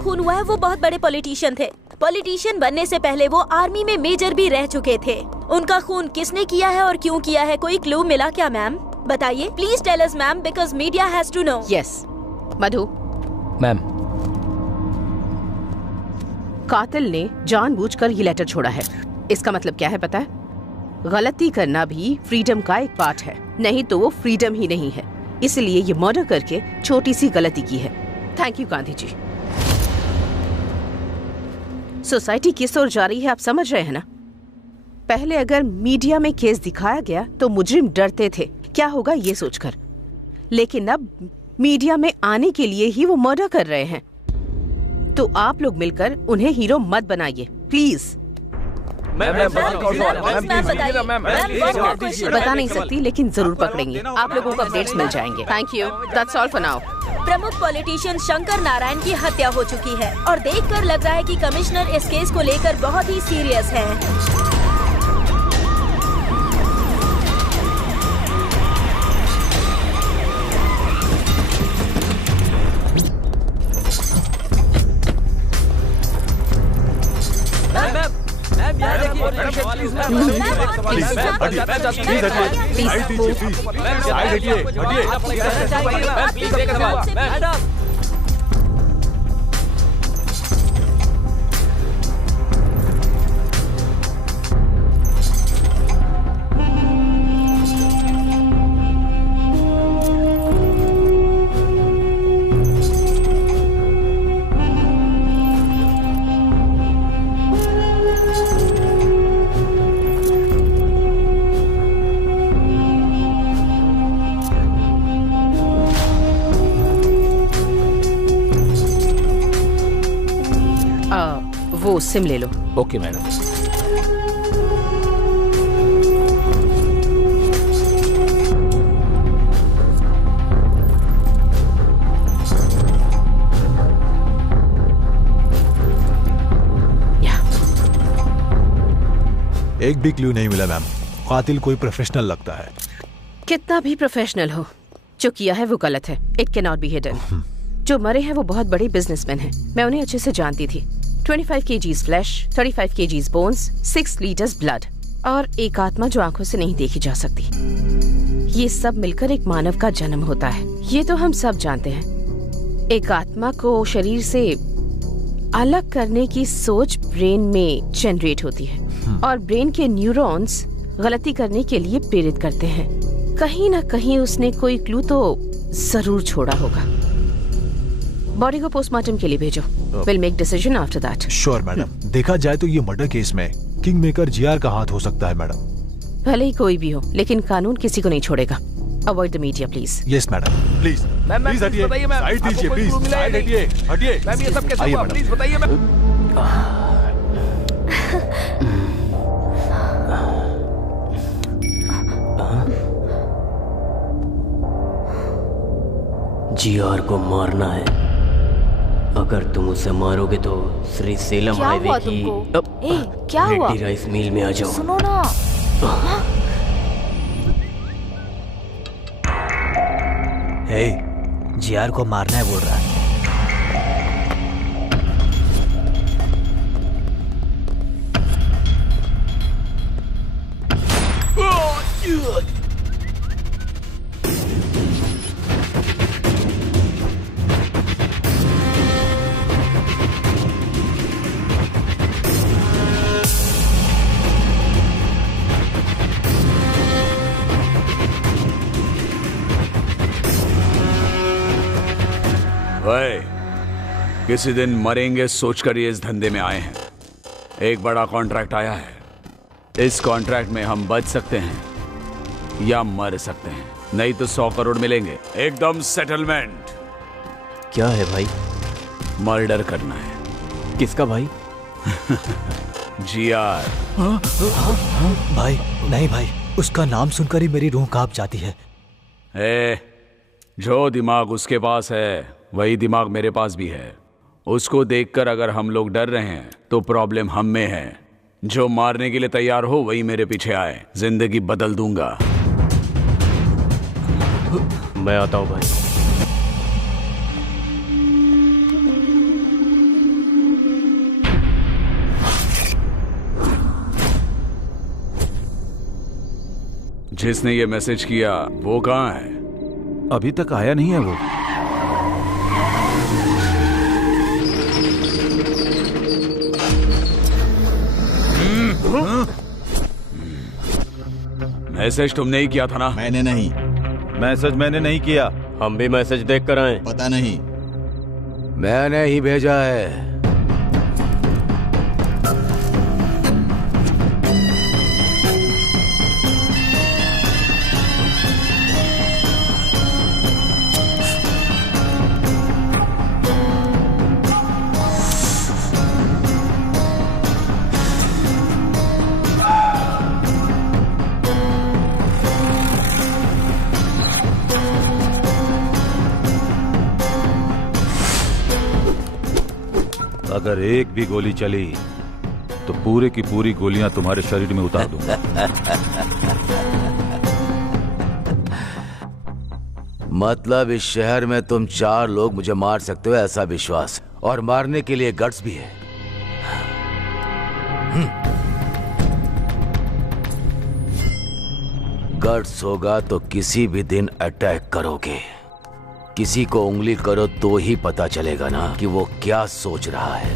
खून हुआ है वो बहुत बड़े पॉलिटिशियन थे। पॉलिटिशियन बनने से पहले वो आर्मी में मेजर भी रह चुके थे। उनका खून किसने किया है और क्यों किया है, कोई क्लू मिला क्या मैम? बताइए please tell us ma'am, because media has to know. Yes Madhu. Ma'am, कातिल ने जानबूझकर ये लेटर छोड़ा है। इसका मतलब क्या है पता है? गलती करना भी फ्रीडम का एक पार्ट है, नहीं तो वो फ्रीडम ही नहीं है। इसलिए ये मर्डर करके छोटी सी गलती की है। Thank you Gandhi ji. Society किस ओर जा रही है आप समझ रहे हैं ना? पहले अगर मीडिया में केस दिखाया गया तो मुजरिम डरते थे क्या होगा ये सोचकर, लेकिन अब मीडिया में आने के लिए ही वो मर्डर कर रहे हैं। तो आप लोग मिलकर उन्हें हीरो मत बनाइए प्लीज। बता नहीं सकती लेकिन जरूर पकड़ेंगे। आप लोगों को अपडेट्स मिल जाएंगे। Thank you, that's all for now. प्रमुख पॉलिटिशियन शंकर नारायण की हत्या हो चुकी है और देखकर लग रहा है कि कमिश्नर इस केस को लेकर बहुत ही सीरियस है। वो सिम ले लो। Okay madam. एक भी क्लू नहीं मिला मैम। कातिल कोई प्रोफेशनल लगता है। कितना भी प्रोफेशनल हो, जो किया है वो गलत है। It can not be hidden. जो मरे हैं वो बहुत बड़े बिजनेसमैन हैं। मैं उन्हें अच्छे से जानती थी। 25 kgs flash, 35 kgs bones, 6 litres blood और एक आत्मा जो आंखों से नहीं देखी जा सकती। ये सब मिलकर एक मानव का जन्म होता है। ये तो हम सब जानते हैं। एक आत्मा को शरीर से अलग करने की सोच ब्रेन में जनरेट होती है और ब्रेन के न्यूरॉन्स गलती करने के लिए प्रेरित करते हैं। कहीं ना कहीं उसने कोई क्लू तो जरूर छोड़ा होगा। बॉडी को पोस्टमार्टम के लिए भेजो। Will make decision after that. Sure madam. देखा जाए तो ये मर्डर केस में किंग मेकर जीआर का हाथ हो सकता है मैडम। भले ही कोई भी हो, लेकिन कानून किसी को नहीं छोड़ेगा। Avoid the media please. Yes madam. Please please हटिए, साइड दीजिए प्लीज, साइड हटिए, हटिए। मैम ये सब कैसे हुआ प्लीज बताइए मैम। जीआर को मारना है। अगर तुम उसे मारोगे तो श्री सेलम हाईवे की क्या हुआ? रेड्डी राइस मिल में आ जाओ। सुनो ना। हे, जीआर को मारना है बोल रहा है। किसी दिन मरेंगे सोचकर ये इस धंधे में आए हैं। एक बड़ा कॉन्ट्रैक्ट आया है। इस कॉन्ट्रैक्ट में हम बच सकते हैं या मर सकते हैं, नहीं तो 100 करोड़ मिलेंगे एकदम सेटलमेंट। क्या है भाई? मर्डर करना है। किसका भाई? जीआर। भाई नहीं भाई, उसका नाम सुनकर ही मेरी रूह कांप जाती है। जो दिमाग उसके पास है वही दिमाग मेरे पास भी है। उसको देखकर अगर हम लोग डर रहे हैं तो प्रॉब्लम हम में है। जो मारने के लिए तैयार हो वही मेरे पीछे आए, जिंदगी बदल दूंगा। मैं आता हूं भाई। जिसने ये मैसेज किया वो कहाँ है? अभी तक आया नहीं है वो। मैसेज तुमने ही किया था ना? मैंने नहीं। मैसेज मैंने नहीं किया। हम भी मैसेज देख कर आए। पता नहीं। मैंने ही भेजा है। अगर एक भी गोली चली तो पूरे की पूरी गोलियां तुम्हारे शरीर में उतार दूंगा। मतलब इस शहर में तुम 4 लोग मुझे मार सकते हो ऐसा विश्वास, और मारने के लिए गट्स भी है। गट्स होगा तो किसी भी दिन अटैक करोगे। किसी को उंगली करो तो ही पता चलेगा ना कि वो क्या सोच रहा है।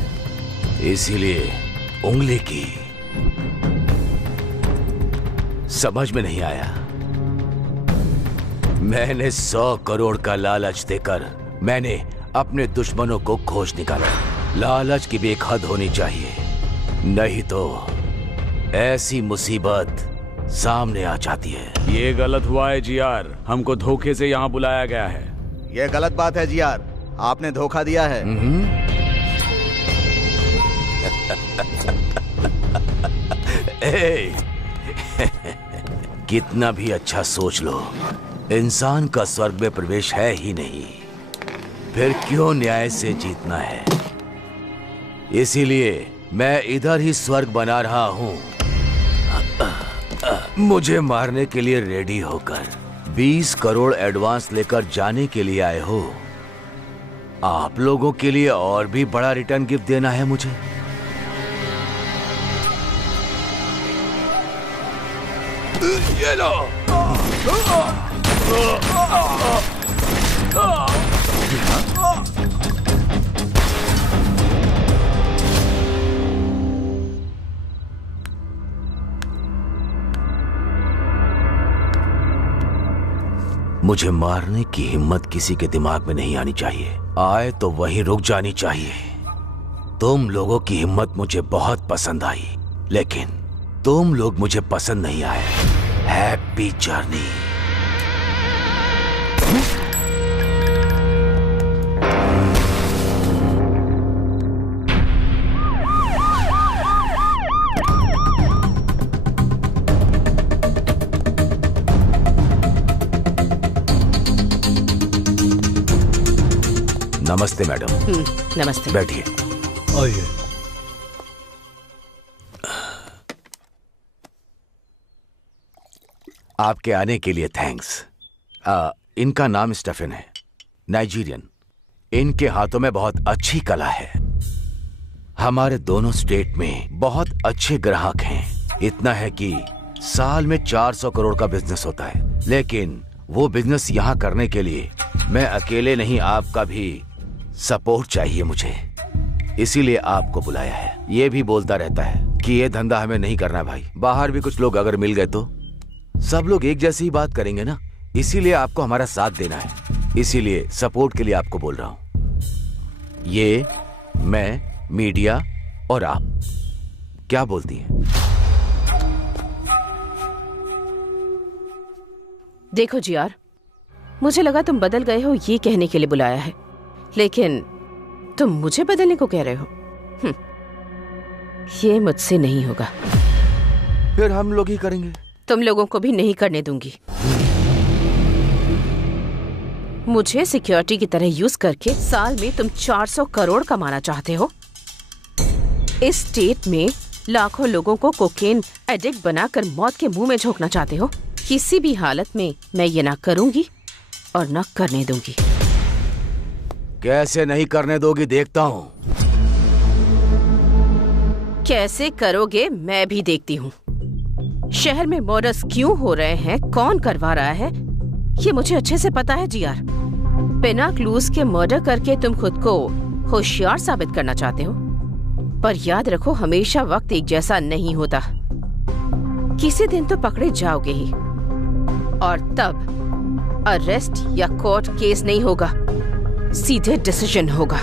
इसीलिए उंगली की। समझ में नहीं आया? मैंने 100 करोड़ का लालच देकर मैंने अपने दुश्मनों को खोज निकाला। लालच की भी एक हद होनी चाहिए, नहीं तो ऐसी मुसीबत सामने आ जाती है। ये गलत हुआ है जीआर, हमको धोखे से यहाँ बुलाया गया है। ये गलत बात है जीआर, आपने धोखा दिया है। कितना भी अच्छा सोच लो, इंसान का स्वर्ग में प्रवेश है ही नहीं, फिर क्यों न्याय से जीतना है? इसीलिए मैं इधर ही स्वर्ग बना रहा हूं। मुझे मारने के लिए रेडी होकर 20 करोड़ एडवांस लेकर जाने के लिए आए हो। आप लोगों के लिए और भी बड़ा रिटर्न गिफ्ट देना है मुझे। ये लो। मुझे मारने की हिम्मत किसी के दिमाग में नहीं आनी चाहिए। आए तो वहीं रुक जानी चाहिए। तुम लोगों की हिम्मत मुझे बहुत पसंद आई, लेकिन तुम लोग मुझे पसंद नहीं आए। Happy journey. नमस्ते मैडम। नमस्ते। बैठिए। आइए। आपके आने के लिए थैंक्स। इनका नाम स्टेफन है, नाइजीरियन। इनके हाथों में बहुत अच्छी कला है। हमारे दोनों स्टेट में बहुत अच्छे ग्राहक हैं। इतना है कि साल में 400 करोड़ का बिजनेस होता है, लेकिन वो बिजनेस यहाँ करने के लिए मैं अकेले नहीं, आपका भी सपोर्ट चाहिए मुझे। इसीलिए आपको बुलाया है। ये भी बोलता रहता है कि ये धंधा हमें नहीं करना भाई। बाहर भी कुछ लोग अगर मिल गए तो सब लोग एक जैसी ही बात करेंगे ना। इसीलिए आपको हमारा साथ देना है। इसीलिए सपोर्ट के लिए आपको बोल रहा हूं। ये मैं, मीडिया और आप, क्या बोलती हैं? देखो जीआर, मुझे लगा तुम बदल गए हो ये कहने के लिए बुलाया है, लेकिन तुम मुझे बदलने को कह रहे हो। ये मुझसे नहीं होगा। फिर हम लोग ही करेंगे। तुम लोगों को भी नहीं करने दूंगी। मुझे सिक्योरिटी की तरह यूज करके साल में तुम 400 करोड़ कमाना चाहते हो। इस स्टेट में लाखों लोगों को कोकेन एडिक्ट बनाकर मौत के मुंह में झोंकना चाहते हो। किसी भी हालत में मैं ये ना करूंगी और ना करने दूंगी। कैसे नहीं करने दोगी देखता हूं। कैसे करोगे मैं भी देखती हूँ। शहर में मर्डर्स क्यों हो रहे हैं, कौन करवा रहा है, ये मुझे अच्छे से पता है जीआर। बिना क्लूज के मर्डर करके तुम खुद को होशियार साबित करना चाहते हो, पर याद रखो हमेशा वक्त एक जैसा नहीं होता। किसी दिन तो पकड़े जाओगे ही, और तब अरेस्ट या कोर्ट केस नहीं होगा, सीधे डिसीजन होगा।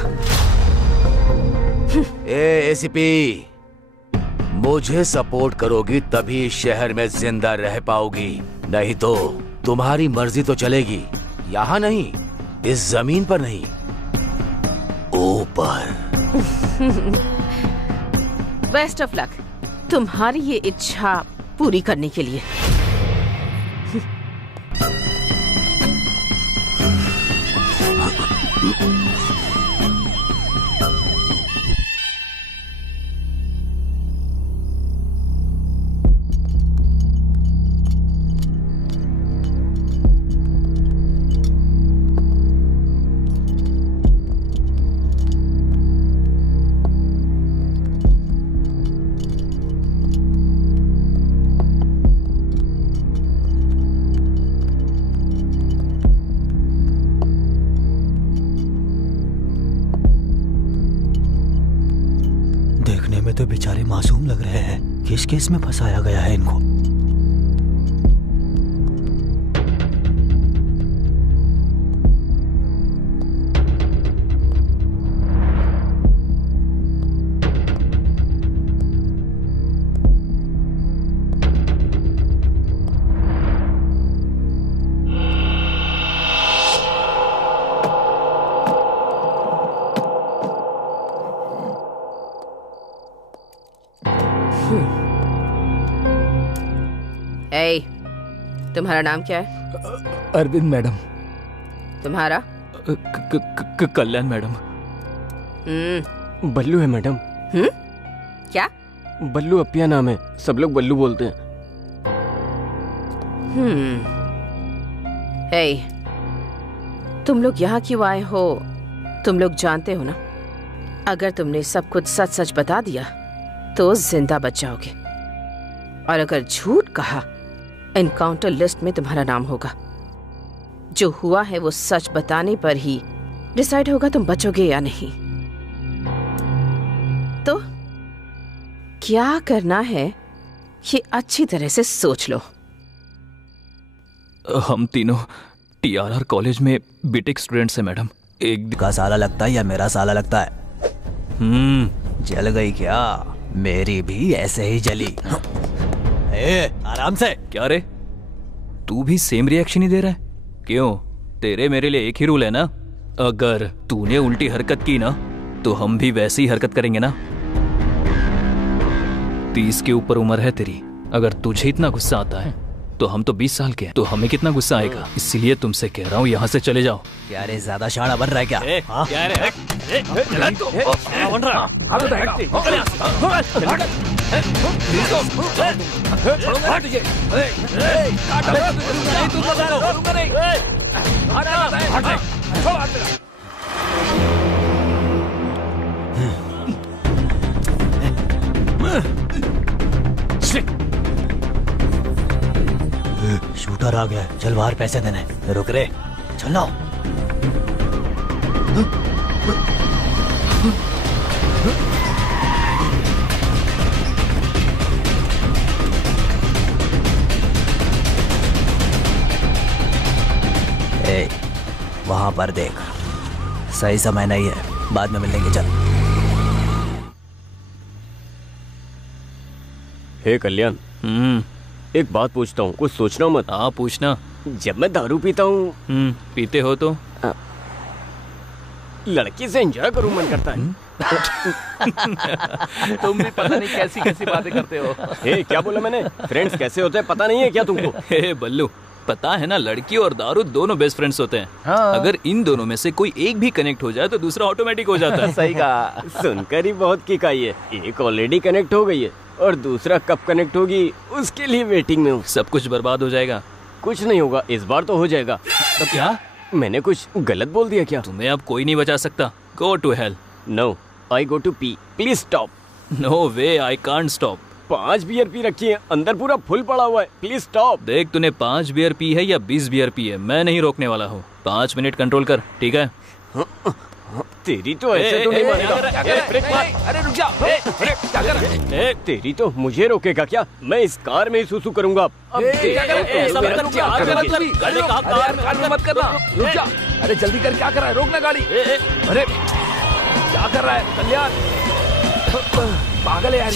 एसीपी, मुझे सपोर्ट करोगी तभी इस शहर में जिंदा रह पाओगी, नहीं तो तुम्हारी मर्जी तो चलेगी, यहाँ नहीं, इस जमीन पर नहीं, ऊपर। बेस्ट ऑफ लक तुम्हारी ये इच्छा पूरी करने के लिए। तो बेचारे मासूम लग रहे हैं, किस केस में फंसाया गया है इनको? तुम्हारा नाम क्या है? अरविंद मैडम। तुम्हारा? कल्याण मैडम। बल्लू है मैडम। क्या? बल्लू अपिया नाम है, सब लोग बल्लू बोलते हैं। तुम लोग यहाँ क्यों आए हो तुम लोग जानते हो ना? अगर तुमने सब कुछ सच सच बता दिया तो जिंदा बच जाओगे, और अगर झूठ कहा एनकाउंटर लिस्ट में तुम्हारा नाम होगा। जो हुआ है वो सच बताने पर ही डिसाइड होगा तुम बचोगे या नहीं। तो क्या करना है ये अच्छी तरह से सोच लो। हम तीनों टीआरआर कॉलेज में बीटेक स्टूडेंट्स हैं मैडम। एक का साला लगता है या मेरा साला लगता है? जल गई क्या? मेरी भी ऐसे ही जली। आराम से। क्या रे, तू भी सेम रिएक्शन ही दे रहा है? क्यों, तेरे मेरे लिए एक ही रूल है ना, अगर तूने उल्टी हरकत की ना तो हम भी वैसी हरकत करेंगे ना। 30 के ऊपर उम्र है तेरी, अगर तुझे इतना गुस्सा आता है तो हम तो 20 साल के हैं, तो हमें कितना गुस्सा आएगा। इसलिए तुमसे कह रहा हूँ यहाँ से चले जाओ। क्या रे, ज्यादा शाना बन रहा है क्या? क्या रे? शूटर आ गया, चल बाहर पैसे देने। रुक रे, चल ना। वहां पर देख, सही समय नहीं है, बाद में मिलेंगे। चल। हे कल्याण, एक बात पूछता हूँ, कुछ सोचना मत। हाँ पूछना। जब मैं दारू पीता हूँ, पीते हो तो लड़की से एंजॉय करूँ मन करता है। तुम भी पता नहीं कैसी कैसी बातें करते हो। हे, क्या बोला मैंने? फ्रेंड्स कैसे होते हैं पता नहीं है क्या तुमको? हे बल्लू, पता है ना, लड़की और दारू दोनों बेस्ट फ्रेंड्स होते हैं। हाँ। अगर इन दोनों में से कोई एक भी कनेक्ट हो जाए तो दूसरा ऑटोमेटिक हो जाता है। सही कहा, सुनकर ही बहुत किक आई है। एक ऑलरेडी कनेक्ट हो गई है और दूसरा कब कनेक्ट होगी उसके लिए वेटिंग में हूँ। सब कुछ बर्बाद हो जाएगा। कुछ नहीं होगा, इस बार तो हो जाएगा। तो क्या मैंने कुछ गलत बोल दिया क्या? तुम्हें अब कोई नहीं बचा सकता। Go to hell. No, I go to pee, please stop. No way, I can't stop. 5 beer पी रखी है, अंदर पूरा फुल पड़ा हुआ है, प्लीज स्टॉप। देख, तूने 5 बियर पी है या 20 बियर पी है, मैं नहीं रोकने वाला हूँ। 5 मिनट कंट्रोल कर, ठीक है? तेरी तो ऐसे तो नहीं मानेगा। अरे रुक जा। क्या कर रहा है? तेरी तो मुझे रोकेगा क्या? मैं इस कार में ही सुसु करूंगा। मत करना, रुक जा। अरे जल्दी कर, क्या कर रहा है? रोकना गाड़ी। अरे क्या कर रहा है कल्याण? पागल है यार।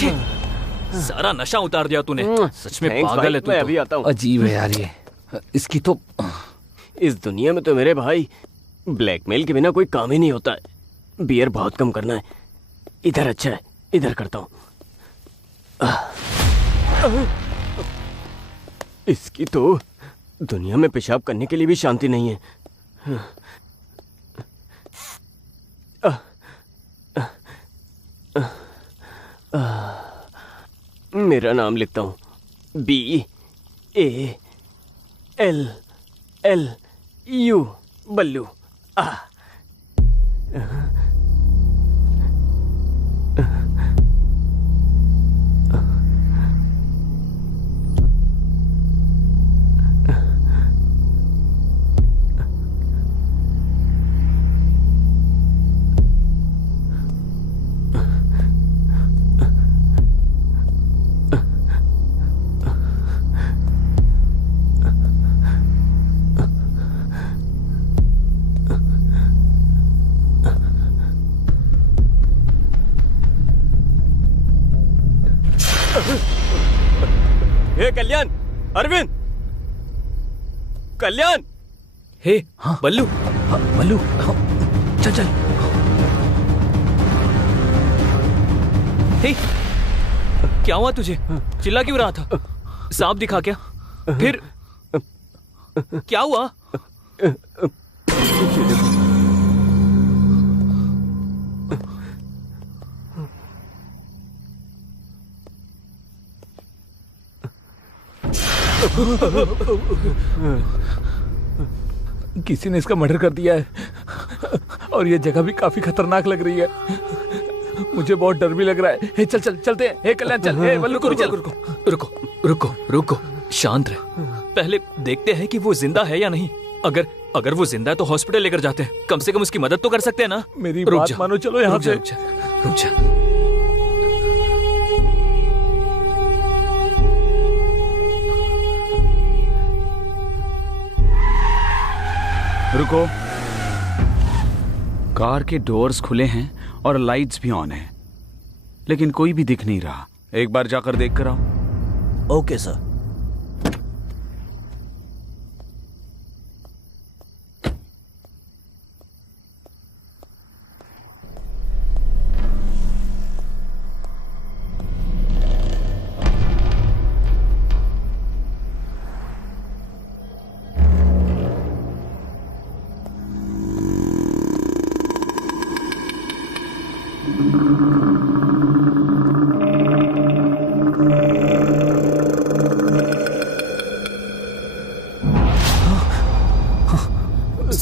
सारा नशा उतार दिया तूने। सच में पागल है तू। मैं अभी आता हूँ। अजीब है यार ये, इसकी तो। इस दुनिया में तो मेरे भाई ब्लैकमेल के बिना कोई काम ही नहीं होता है। बियर बहुत कम करना है। इधर अच्छा है, इधर करता हूँ। इसकी तो दुनिया में पेशाब करने के लिए भी शांति नहीं है। मेरा नाम लिखता हूँ, BALLU, बल्लू। हे कल्याण, अरविंद, कल्याण। हे हाँ बल्लू। हाँ, बल्लू चल चल। हे क्या हुआ तुझे? चिल्ला क्यों रहा था? सांप दिखा क्या? फिर क्या हुआ? किसी ने इसका मर्डर कर दिया है और ये जगह भी काफी खतरनाक लग रही है। मुझे बहुत डर भी लग रहा है। हे चल चल चलते हैं। हे कल्याण चल। हे बल्लू को रुको रुको रुको रुको, शांत रहे। पहले देखते हैं कि वो जिंदा है या नहीं। अगर वो जिंदा है तो हॉस्पिटल लेकर जाते हैं। कम से कम उसकी मदद तो कर सकते हैं ना। मेरी बात मानो, चलो यहाँ से। रुक जा। रुको। कार के डोर्स खुले हैं और लाइट्स भी ऑन हैं, लेकिन कोई भी दिख नहीं रहा। एक बार जाकर देख कर आओ। Okay sir.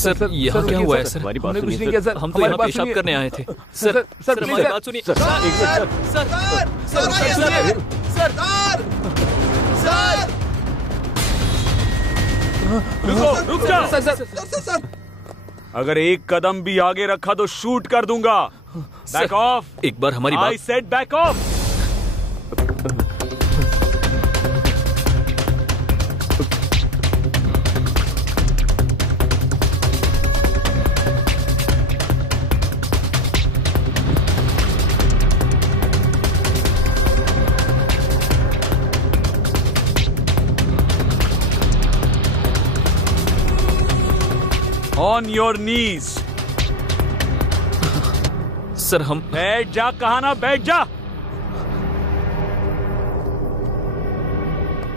सर यहाँ क्या हुआ है? सर हमारी बात कुछ नहीं किया सर। हम तो यहाँ पेशाब करने आए थे। सर सर हमारी बात सुनिए। सर रुक जा। अगर एक कदम भी आगे रखा तो शूट कर दूंगा। Back of. एक बार हमारी बात। I said back of. On your knees. Sir हम। बैठ जा। कहा ना बैठ जा।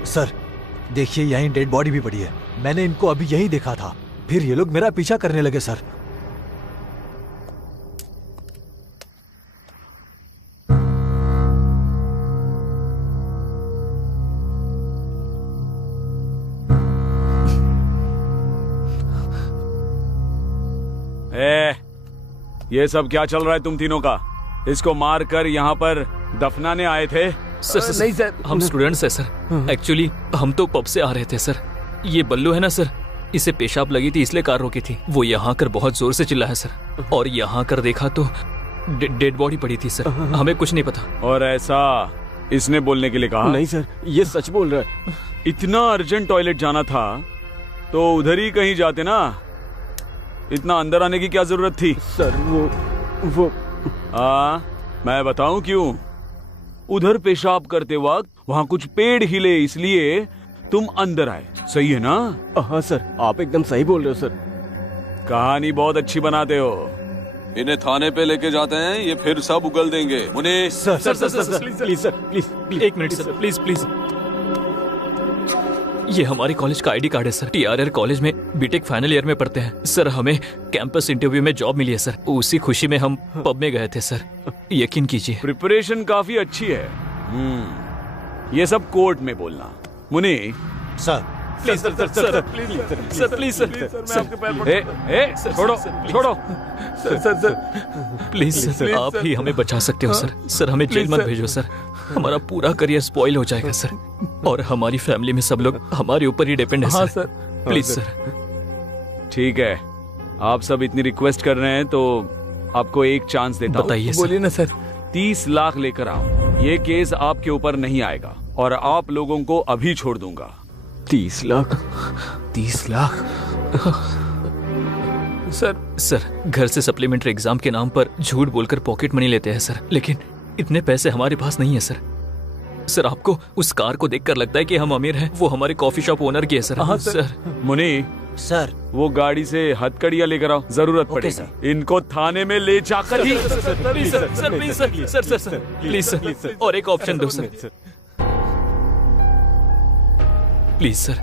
सर देखिए, यहीं डेड बॉडी भी पड़ी है। मैंने इनको अभी यहीं देखा था, फिर ये लोग मेरा पीछा करने लगे सर। ये सब क्या चल रहा है तुम तीनों का? इसको मारकर यहाँ पर दफनाने आए थे सर नहीं सर, हम स्टूडेंट्स हैं सर। एक्चुअली हम तो पब से आ रहे थे सर। ये बल्लू है ना सर, इसे पेशाब लगी थी इसलिए कार रोकी थी। वो यहाँ कर बहुत जोर से चिल्ला है सर, और यहाँ कर देखा तो डेड बॉडी पड़ी थी सर। हमें कुछ नहीं पता। और ऐसा इसने बोलने के लिए कहा? नहीं सर, ये सच बोल रहा है। इतना अर्जेंट टॉयलेट जाना था तो उधर ही कहीं जाते ना, इतना अंदर आने की क्या जरूरत थी? सर वो मैं बताऊं क्यों? उधर पेशाब करते वक्त वहां कुछ पेड़ हिले, इसलिए तुम अंदर आए। सही है ना? हाँ सर, आप एकदम सही बोल रहे हो सर। कहानी बहुत अच्छी बनाते हो। इन्हें थाने पे लेके जाते हैं, ये फिर सब उगल देंगे। उन्हें सर प्लीज सर, प्लीज एक मिनट सर, प्लीज। ये हमारे कॉलेज का आईडी कार्ड है सर। TRR कॉलेज में बीटेक फाइनल ईयर में पढ़ते हैं सर। हमें कैंपस इंटरव्यू में जॉब मिली है सर। उसी खुशी में हम पब में गए थे सर। यकीन कीजिए। प्रिपरेशन काफी अच्छी है। ये सब कोर्ट में बोलना। मुनि sir, please sir, please sir, मैं आपके पैर पड़ता हूं। छोड़ो सर, प्लीज सर, आप ही हमें बचा सकते हो सर। सर हमें जेल मत भेजो सर, हमारा पूरा करियर स्पॉइल हो जाएगा सर, और हमारी फैमिली में सब लोग हमारे ऊपर ही डिपेंड है सर। Please sir. ठीक है, आप सब इतनी रिक्वेस्ट कर रहे हैं तो आपको एक चांस देता हूं। बताइए। बोलिए ना सर। 30 लाख लेकर आओ। ये केस आपके ऊपर नहीं आएगा और आप लोगों को अभी छोड़ दूंगा। 30 लाख? 30 लाख? सर घर से सप्लीमेंट्री एग्जाम के नाम पर झूठ बोलकर पॉकेट मनी लेते हैं सर, लेकिन इतने पैसे हमारे पास नहीं है सर। सर आपको उस कार को देखकर लगता है कि हम अमीर हैं? वो हमारे कॉफी शॉप ओनर की है सर। हाँ सर। मुनि सर, वो गाड़ी से हथकड़ियां लेकर आओ, जरूरत पड़ेगी। इनको थाने में ले जाकर ही। प्लीज सर, और एक ऑप्शन दो सर। प्लीज सर,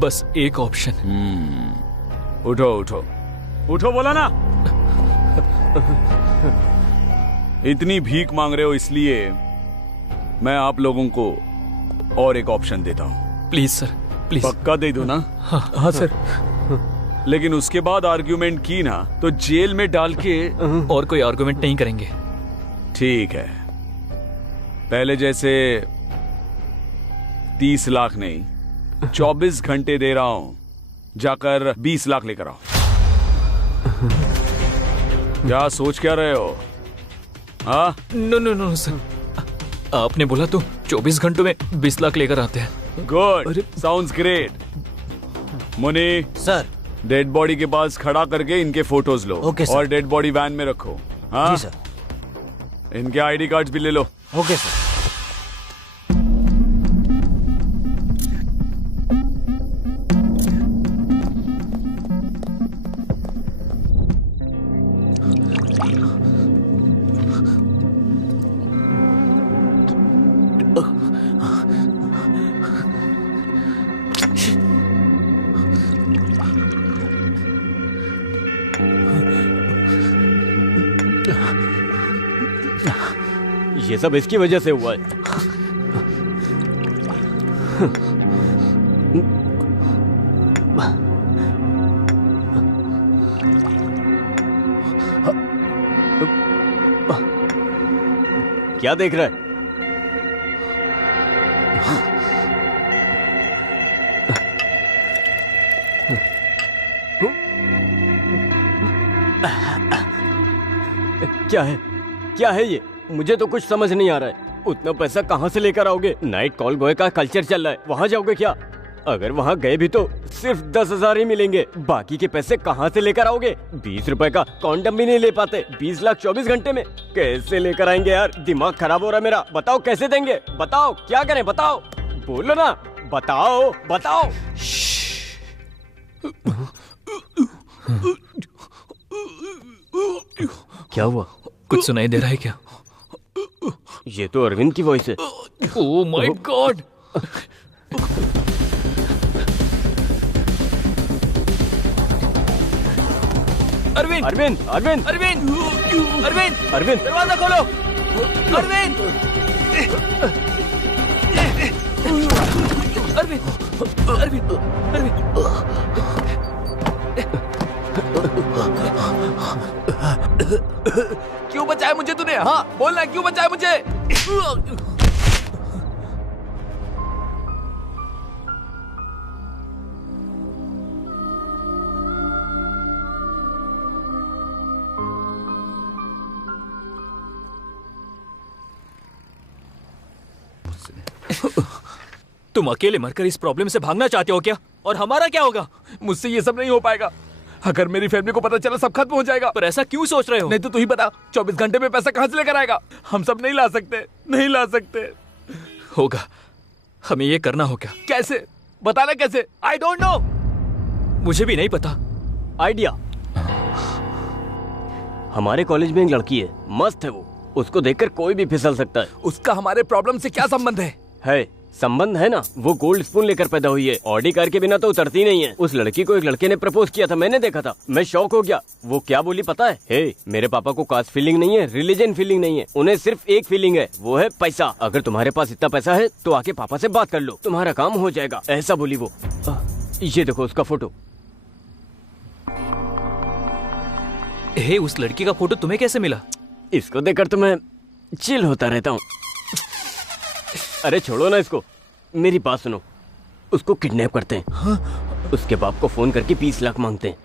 बस एक ऑप्शन। उठो बोला ना। इतनी भीख मांग रहे हो, इसलिए मैं आप लोगों को और एक ऑप्शन देता हूं। Please sir, please. पक्का दे दो ना? हाँ सर। लेकिन उसके बाद आर्ग्यूमेंट की ना तो जेल में डाल के। और कोई आर्ग्यूमेंट नहीं करेंगे। ठीक है, पहले जैसे 30 लाख नहीं, 24 घंटे दे रहा हूं, जाकर 20 लाख लेकर आओ। क्या सोच क्या रहे हो? हाँ? नो सर, आपने बोला तो 24 घंटों में 20 लाख लेकर आते हैं। Good, sounds great. Muni sir, dead body के पास खड़ा करके इनके फोटोज लो। Okay sir. और डेड बॉडी वैन में रखो। हाँ? जी सर। इनके आईडी कार्ड्स भी ले लो। Okay sir. ये सब इसकी वजह से हुआ है। क्या देख रहा है? क्या है ये? मुझे तो कुछ समझ नहीं आ रहा है। उतना पैसा कहाँ से लेकर आओगे? नाइट कॉल बॉय का कल्चर चल रहा है, वहाँ जाओगे क्या? अगर वहाँ गए भी तो सिर्फ 10,000 ही मिलेंगे। बाकी के पैसे कहाँ से लेकर आओगे? 20 रुपए का कॉन्डम भी नहीं ले पाते। 20 लाख 24 घंटे में कैसे लेकर आएंगे यार? दिमाग खराब हो रहा है मेरा। बताओ कैसे देंगे? बताओ क्या करें? बताओ, बोलो ना, बताओ। क्या हुआ? कुछ सुनाई दे रहा है क्या? ये तो अरविंद की वॉइस है। Oh my God. अरविंद, दरवाजा खोलो। क्यों बचाया मुझे तूने? हाँ बोलना, क्यों बचाया मुझे? तुम अकेले मरकर इस प्रॉब्लम से भागना चाहते हो क्या? और हमारा क्या होगा? मुझसे ये सब नहीं हो पाएगा। अगर मेरी फैमिली को पता चला सब खत्म हो जाएगा। पर ऐसा क्यों सोच रहे हो? नहीं तो तू ही बता, 24 घंटे में पैसा कहाँ से लेकर आएगा? हम सब नहीं ला सकते, नहीं ला सकते। होगा, हमें ये करना होगा। कैसे? बताना कैसे? I don't know. मुझे भी नहीं पता। आइडिया, हमारे कॉलेज में एक लड़की है, मस्त है वो, उसको देखकर कोई भी फिसल सकता है। उसका हमारे प्रॉब्लम से क्या संबंध है? संबंध है ना, वो गोल्ड स्पून लेकर पैदा हुई है, ऑडी कार के बिना तो उतरती नहीं है। उस लड़की को एक लड़के ने प्रपोज किया था, मैंने देखा था, मैं शॉक हो गया। वो क्या बोली पता है? मेरे पापा को कास्ट फीलिंग नहीं है, रिलीजन फीलिंग नहीं है, उन्हें सिर्फ एक फीलिंग है, वो है पैसा। अगर तुम्हारे पास इतना पैसा है तो आके पापा से बात कर लो, तुम्हारा काम हो जाएगा, ऐसा बोली वो। ये देखो उसका फोटो। उस लड़की का फोटो तुम्हें कैसे मिला? इसको देखकर तो मैं चिल होता रहता हूँ। अरे छोड़ो ना इसको, मेरी बात सुनो। उसको किडनैप करते हैं। हाँ? उसके बाप को फोन करके 20 लाख मांगते हैं,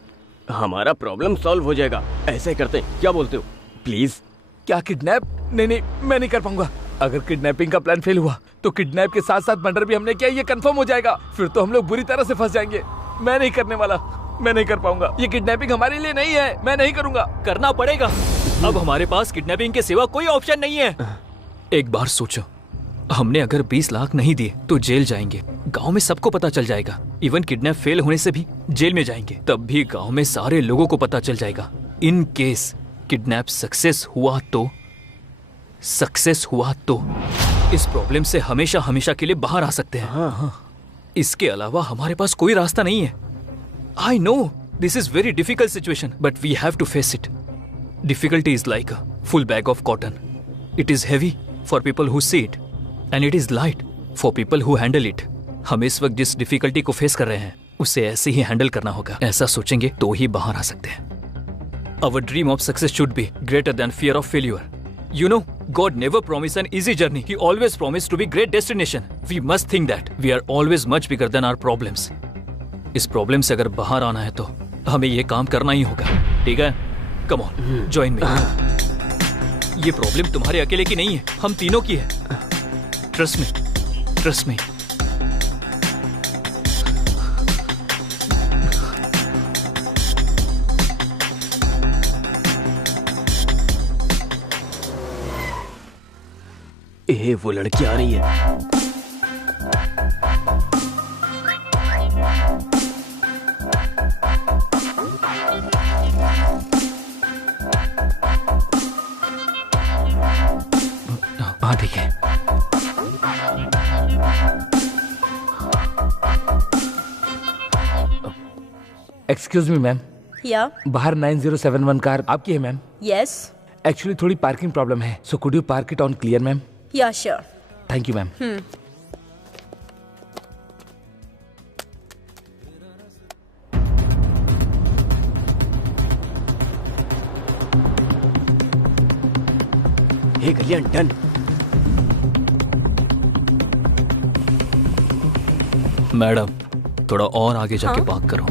हमारा प्रॉब्लम सॉल्व हो जाएगा। ऐसा ही करते हैं, क्या बोलते हो? प्लीज। क्या किडनैप? नहीं, मैं नहीं कर पाऊंगा। अगर किडनैपिंग का प्लान फेल हुआ तो किडनैप के साथ साथ मर्डर भी हमने किया, ये कंफर्म हो जाएगा। फिर तो हम लोग बुरी तरह से फंस जाएंगे। मैं नहीं करने वाला, मैं नहीं कर पाऊंगा। ये किडनैपिंग हमारे लिए नहीं है, मैं नहीं करूंगा। करना पड़ेगा। अब हमारे पास किडनैपिंग के सिवा कोई ऑप्शन नहीं है। एक बार सोचो, हमने अगर 20 लाख नहीं दिए तो जेल जाएंगे, गांव में सबको पता चल जाएगा। इवन किडनैप फेल होने से भी जेल में जाएंगे, तब भी गांव में सारे लोगों को पता चल जाएगा। इन केस किडनैप सक्सेस हुआ तो इस प्रॉब्लम से हमेशा हमेशा के लिए बाहर आ सकते हैं। हाँ। इसके अलावा हमारे पास कोई रास्ता नहीं है। I know this is very difficult situation, but we have to face it. Difficulty is like a full bag of cotton. It is heavy for people who see it, and it is light for people who handle it. हम इस वक्त जिस difficulty को face कर रहे हैं उसे ऐसे ही हैंडल करना होगा। ऐसा सोचेंगे तो ही बाहर आ सकते हैं। Our dream of success should be greater than fear of failure. You know, God never promised an easy journey. He always promised to be great destination. We must think that we are always much bigger than our problems. इस problem से अगर बाहर आना है तो हमें ये काम करना ही होगा। ठीक है, कम ऑन, जॉइन मी। ये प्रॉब्लम तुम्हारे अकेले की नहीं है, हम तीनों की है। Trust me. वो लड़की आ रही है। हाँ ठीक है। Excuse me ma'am. या बाहर 9071 कार आपकी है मैम? यस। एक्चुअली थोड़ी पार्किंग प्रॉब्लम है, so could you park it on clear ma'am? Yeah sure. Thank you ma'am. Hey Kalyan, done. Madam, थोड़ा और आगे जाके पार्क करो।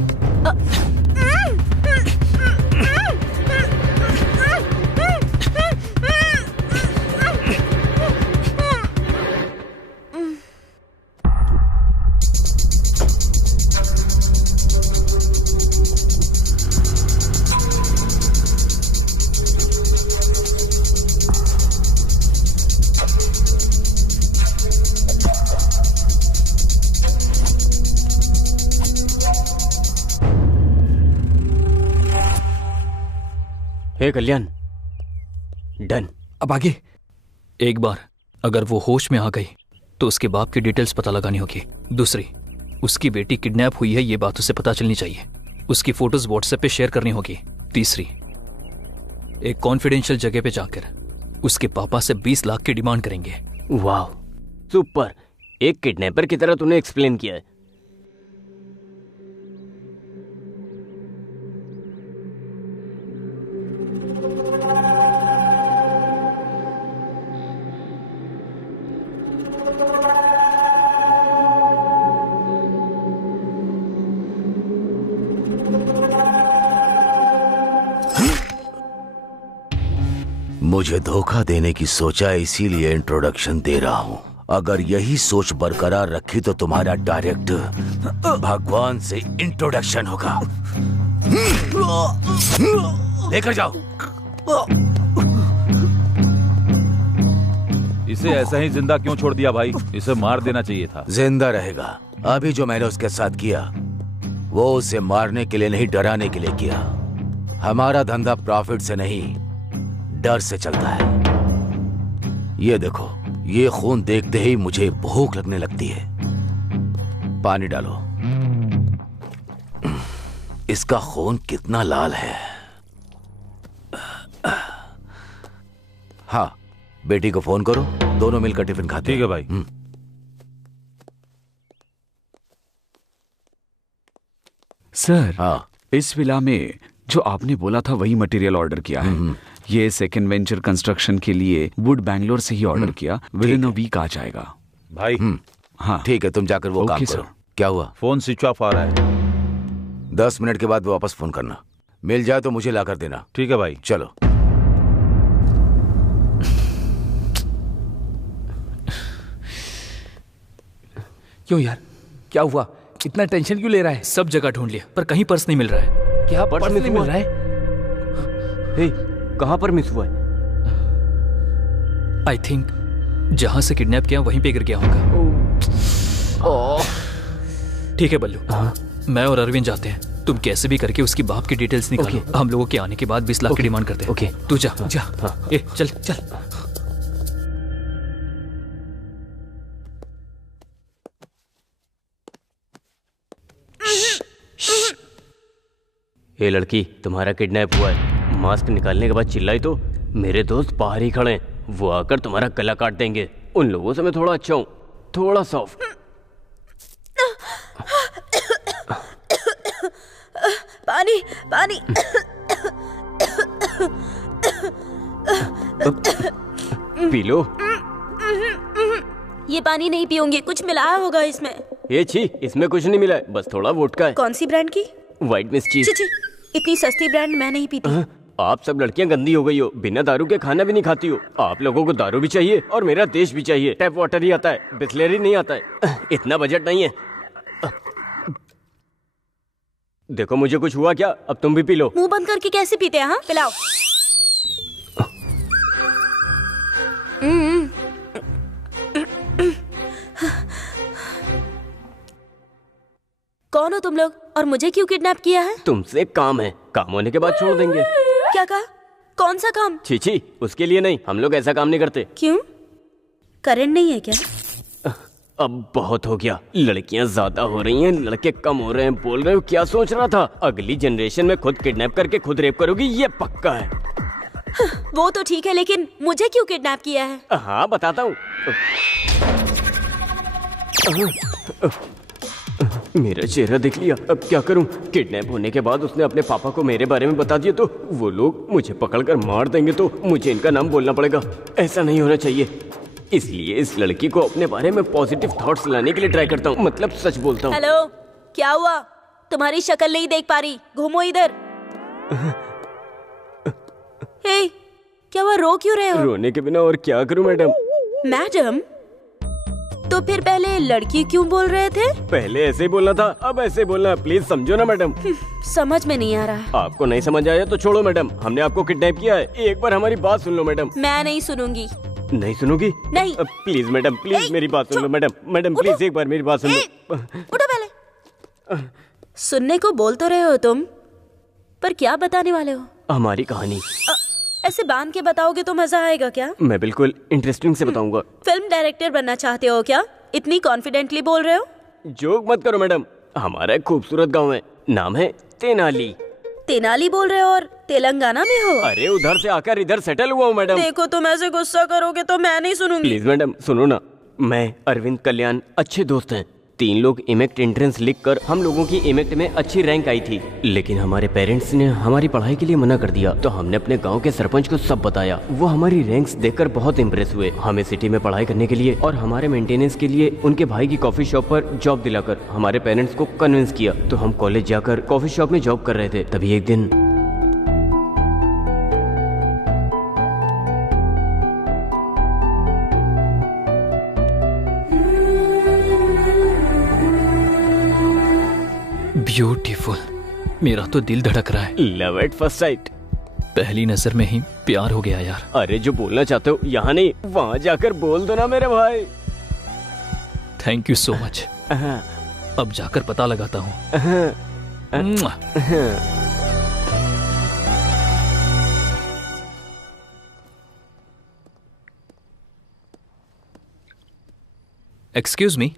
Hey Kalyan, done. अब आगे? एक बार अगर वो होश में आ गई तो उसके बाप की डिटेल्स पता लगानी होगी। दूसरी, उसकी बेटी किडनैप हुई है ये बात उसे पता चलनी चाहिए। उसकी फोटोज व्हाट्सएप पे शेयर करनी होगी। तीसरी, एक कॉन्फिडेंशियल जगह पे जाकर उसके पापा से 20 लाख की डिमांड करेंगे। वाह, सुपर। एक किडनैपर की तरह तूने एक्सप्लेन किया है। मुझे धोखा देने की सोचा, इसीलिए इंट्रोडक्शन दे रहा हूं। अगर यही सोच बरकरार रखी तो तुम्हारा डायरेक्ट भगवान से इंट्रोडक्शन होगा। लेकर जाओ। इसे ऐसा ही जिंदा क्यों छोड़ दिया भाई? इसे मार देना चाहिए था। जिंदा रहेगा। अभी जो मैंने उसके साथ किया वो उसे मारने के लिए नहीं, डराने के लिए किया। हमारा धंधा प्रॉफिट से नहीं, डर से चलता है। ये देखो, ये खून देखते ही मुझे भूख लगने लगती है। पानी डालो। इसका खून कितना लाल है। हाँ, बेटी को फोन करो, दोनों मिलकर टिफिन खाते हैं। ठीक है भाई। सर, हाँ, इस विला में जो आपने बोला था वही मटेरियल ऑर्डर किया है। ये सेकंड वेंचर कंस्ट्रक्शन के लिए वुड बैंगलोर से ही ऑर्डर किया। विद इन अ वीक आ जाएगा भाई। हाँ ठीक है, तुम जाकर वो काम करो। क्या हुआ? फोन स्विच ऑफ आ रहा है। 10 मिनट के बाद वापस फोन करना। मिल जाए तो मुझे लाकर देना। ठीक है भाई। चलो। क्यों यार, क्या हुआ? इतना टेंशन क्यों ले रहा है? सब जगह ढूंढ लिया पर कहीं पर्स नहीं मिल रहा है। क्या पर्स नहीं मिल रहा है? हे, कहाँ पर मिस हुआ है? आई थिंक जहां से किडनैप किया वहीं पे गिर गया होगा। ठीक है बल्लू, मैं और अरविंद जाते हैं। तुम कैसे भी करके उसकी बाप की डिटेल्स निकालो। हम लोगों के आने के बाद 20 लाख की डिमांड करते हैं। ओके, तू जा जा। ए, चल चल। ये लड़की, तुम्हारा किडनैप हुआ है। मास्क निकालने के बाद चिल्लाई तो मेरे दोस्त बाहर ही खड़े हैं, वो आकर तुम्हारा गला काट देंगे। उन लोगों से मैं थोड़ा अच्छा हूँ, थोड़ा सॉफ्ट। पानी पानी। P low. ये पानी नहीं पीऊंगी, कुछ मिलाया होगा इसमें। ये छी, इसमें कुछ नहीं मिला है, बस थोड़ा वोडका है। कौन सी ब्रांड की? व्हाइट मिस चीज। इतनी सस्ती ब्रांड मैं नहीं पीती। आप सब लड़कियां गंदी हो गई हो, बिना दारू के खाना भी नहीं खाती हो। आप लोगों को दारू भी चाहिए और मेरा देश भी चाहिए। टैप वाटर ही आता है, बिस्लेरी नहीं आता है। इतना बजट नहीं है। देखो मुझे कुछ हुआ क्या? अब तुम भी पी लो। मुंह बंद करके कैसे पीते हैं? हाँ, पिलाओ। कौन हो तुम लोग और मुझे क्यों किडनैप किया है? तुमसे काम है, काम होने के बाद छोड़ देंगे। क्या कहा? कौन सा काम? छी, उसके लिए नहीं, हम लोग ऐसा काम नहीं करते। क्यों? करंट नहीं है क्या? अब बहुत हो गया। लड़कियां ज्यादा हो रही हैं, लड़के कम हो रहे हैं। बोल रहे हो क्या सोच रहा था? अगली जनरेशन में खुद किडनैप करके खुद रेप करोगी, ये पक्का है। वो तो ठीक है, लेकिन मुझे क्यों किडनैप किया है? हाँ बताता हूँ। मेरा चेहरा देख लिया, अब क्या करूं? किडनैप होने के बाद उसने अपने पापा को मेरे बारे में बता दिया तो वो लोग मुझे पकड़कर मार देंगे, तो मुझे इनका नाम बोलना पड़ेगा। ऐसा नहीं होना चाहिए, इसलिए इस लड़की को अपने बारे में पॉजिटिव थॉट्स लाने के लिए ट्राई करता हूँ, मतलब सच बोलता हूँ। हेलो, क्या हुआ? तुम्हारी शक्ल नहीं देख पा रही, घूमो इधर। हे, क्या हुआ? रो क्यों रहे हो? रोने के बिना और क्या करूं मैडम? मैडम? तो फिर पहले लड़की क्यों बोल रहे थे? पहले ऐसे ही बोलना था, अब ऐसे बोलना। प्लीज समझो ना मैडम। समझ में नहीं आ रहा। आपको नहीं समझ आया तो छोड़ो मैडम, हमने आपको किडनैप किया है। एक बार हमारी बात सुन लो मैडम। मैं नहीं सुनूंगी। नहीं सुनोगी? नहीं। प्लीज मैडम, प्लीज मेरी बात सुन लो मैडम। मैडम प्लीज एक बार मेरी बात सुन लो। उठो पहले। सुनने को बोल तो रहे हो तुम, पर क्या बताने वाले हो? हमारी कहानी। ऐसे बांध के बताओगे तो मजा आएगा क्या? मैं बिल्कुल इंटरेस्टिंग से बताऊंगा। फिल्म डायरेक्टर बनना चाहते हो क्या? इतनी कॉन्फिडेंटली बोल रहे हो। जोक मत करो मैडम। हमारा एक खूबसूरत गांव है, नाम है तेनाली। तेनाली बोल रहे हो और तेलंगाना में हो? अरे उधर से आकर इधर सेटल हुआ हूँ मैडम। देखो तुम ऐसे गुस्सा करोगे तो मैं नहीं सुनूंगी। प्लीज मैडम सुनो ना, मैं अरविंद कल्याण अच्छे दोस्त हैं। 3 लोग इमेक्ट एंट्रेंस लिखकर हम लोगों की इमेक्ट में अच्छी रैंक आई थी, लेकिन हमारे पेरेंट्स ने हमारी पढ़ाई के लिए मना कर दिया। तो हमने अपने गांव के सरपंच को सब बताया। वो हमारी रैंक्स देखकर बहुत इम्प्रेस हुए। हमें सिटी में पढ़ाई करने के लिए और हमारे मेंटेनेंस के लिए उनके भाई की कॉफी शॉप पर जॉब दिलाकर हमारे पेरेंट्स को कन्विंस किया। तो हम कॉलेज जाकर कॉफी शॉप में जॉब कर रहे थे, तभी एक दिन ब्यूटीफुल। मेरा तो दिल धड़क रहा है। Love at first sight. पहली नजर में ही प्यार हो गया यार। अरे जो बोलना चाहते हो यहाँ नहीं, वहाँ जाकर बोल दो ना मेरे भाई। Thank you so much. अब जाकर पता लगाता हूँ। Excuse me.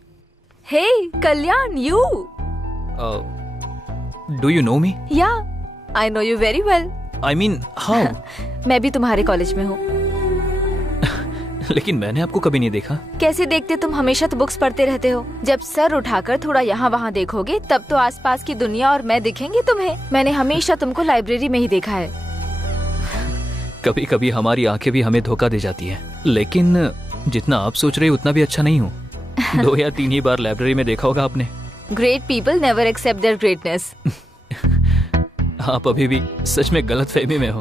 Hey, Kalyan, you. Do you know me? Yeah, I know you very well. I mean, how? मैं भी तुम्हारे कॉलेज में हूँ। लेकिन मैंने आपको कभी नहीं देखा। कैसे देखते, तुम हमेशा तो बुक्स पढ़ते रहते हो। जब सर उठाकर थोड़ा यहाँ वहाँ देखोगे तब तो आसपास की दुनिया और मैं दिखेंगे तुम्हें। मैंने हमेशा तुमको लाइब्रेरी में ही देखा है। कभी कभी हमारी आंखें भी हमें धोखा दे जाती हैं, लेकिन जितना आप सोच रहे हो उतना भी अच्छा नहीं हूँ। 2 या 3 ही बार लाइब्रेरी में देखा होगा आपने। Great people never accept their greatness. आप अभी भी सच में गलत फहमी में हो।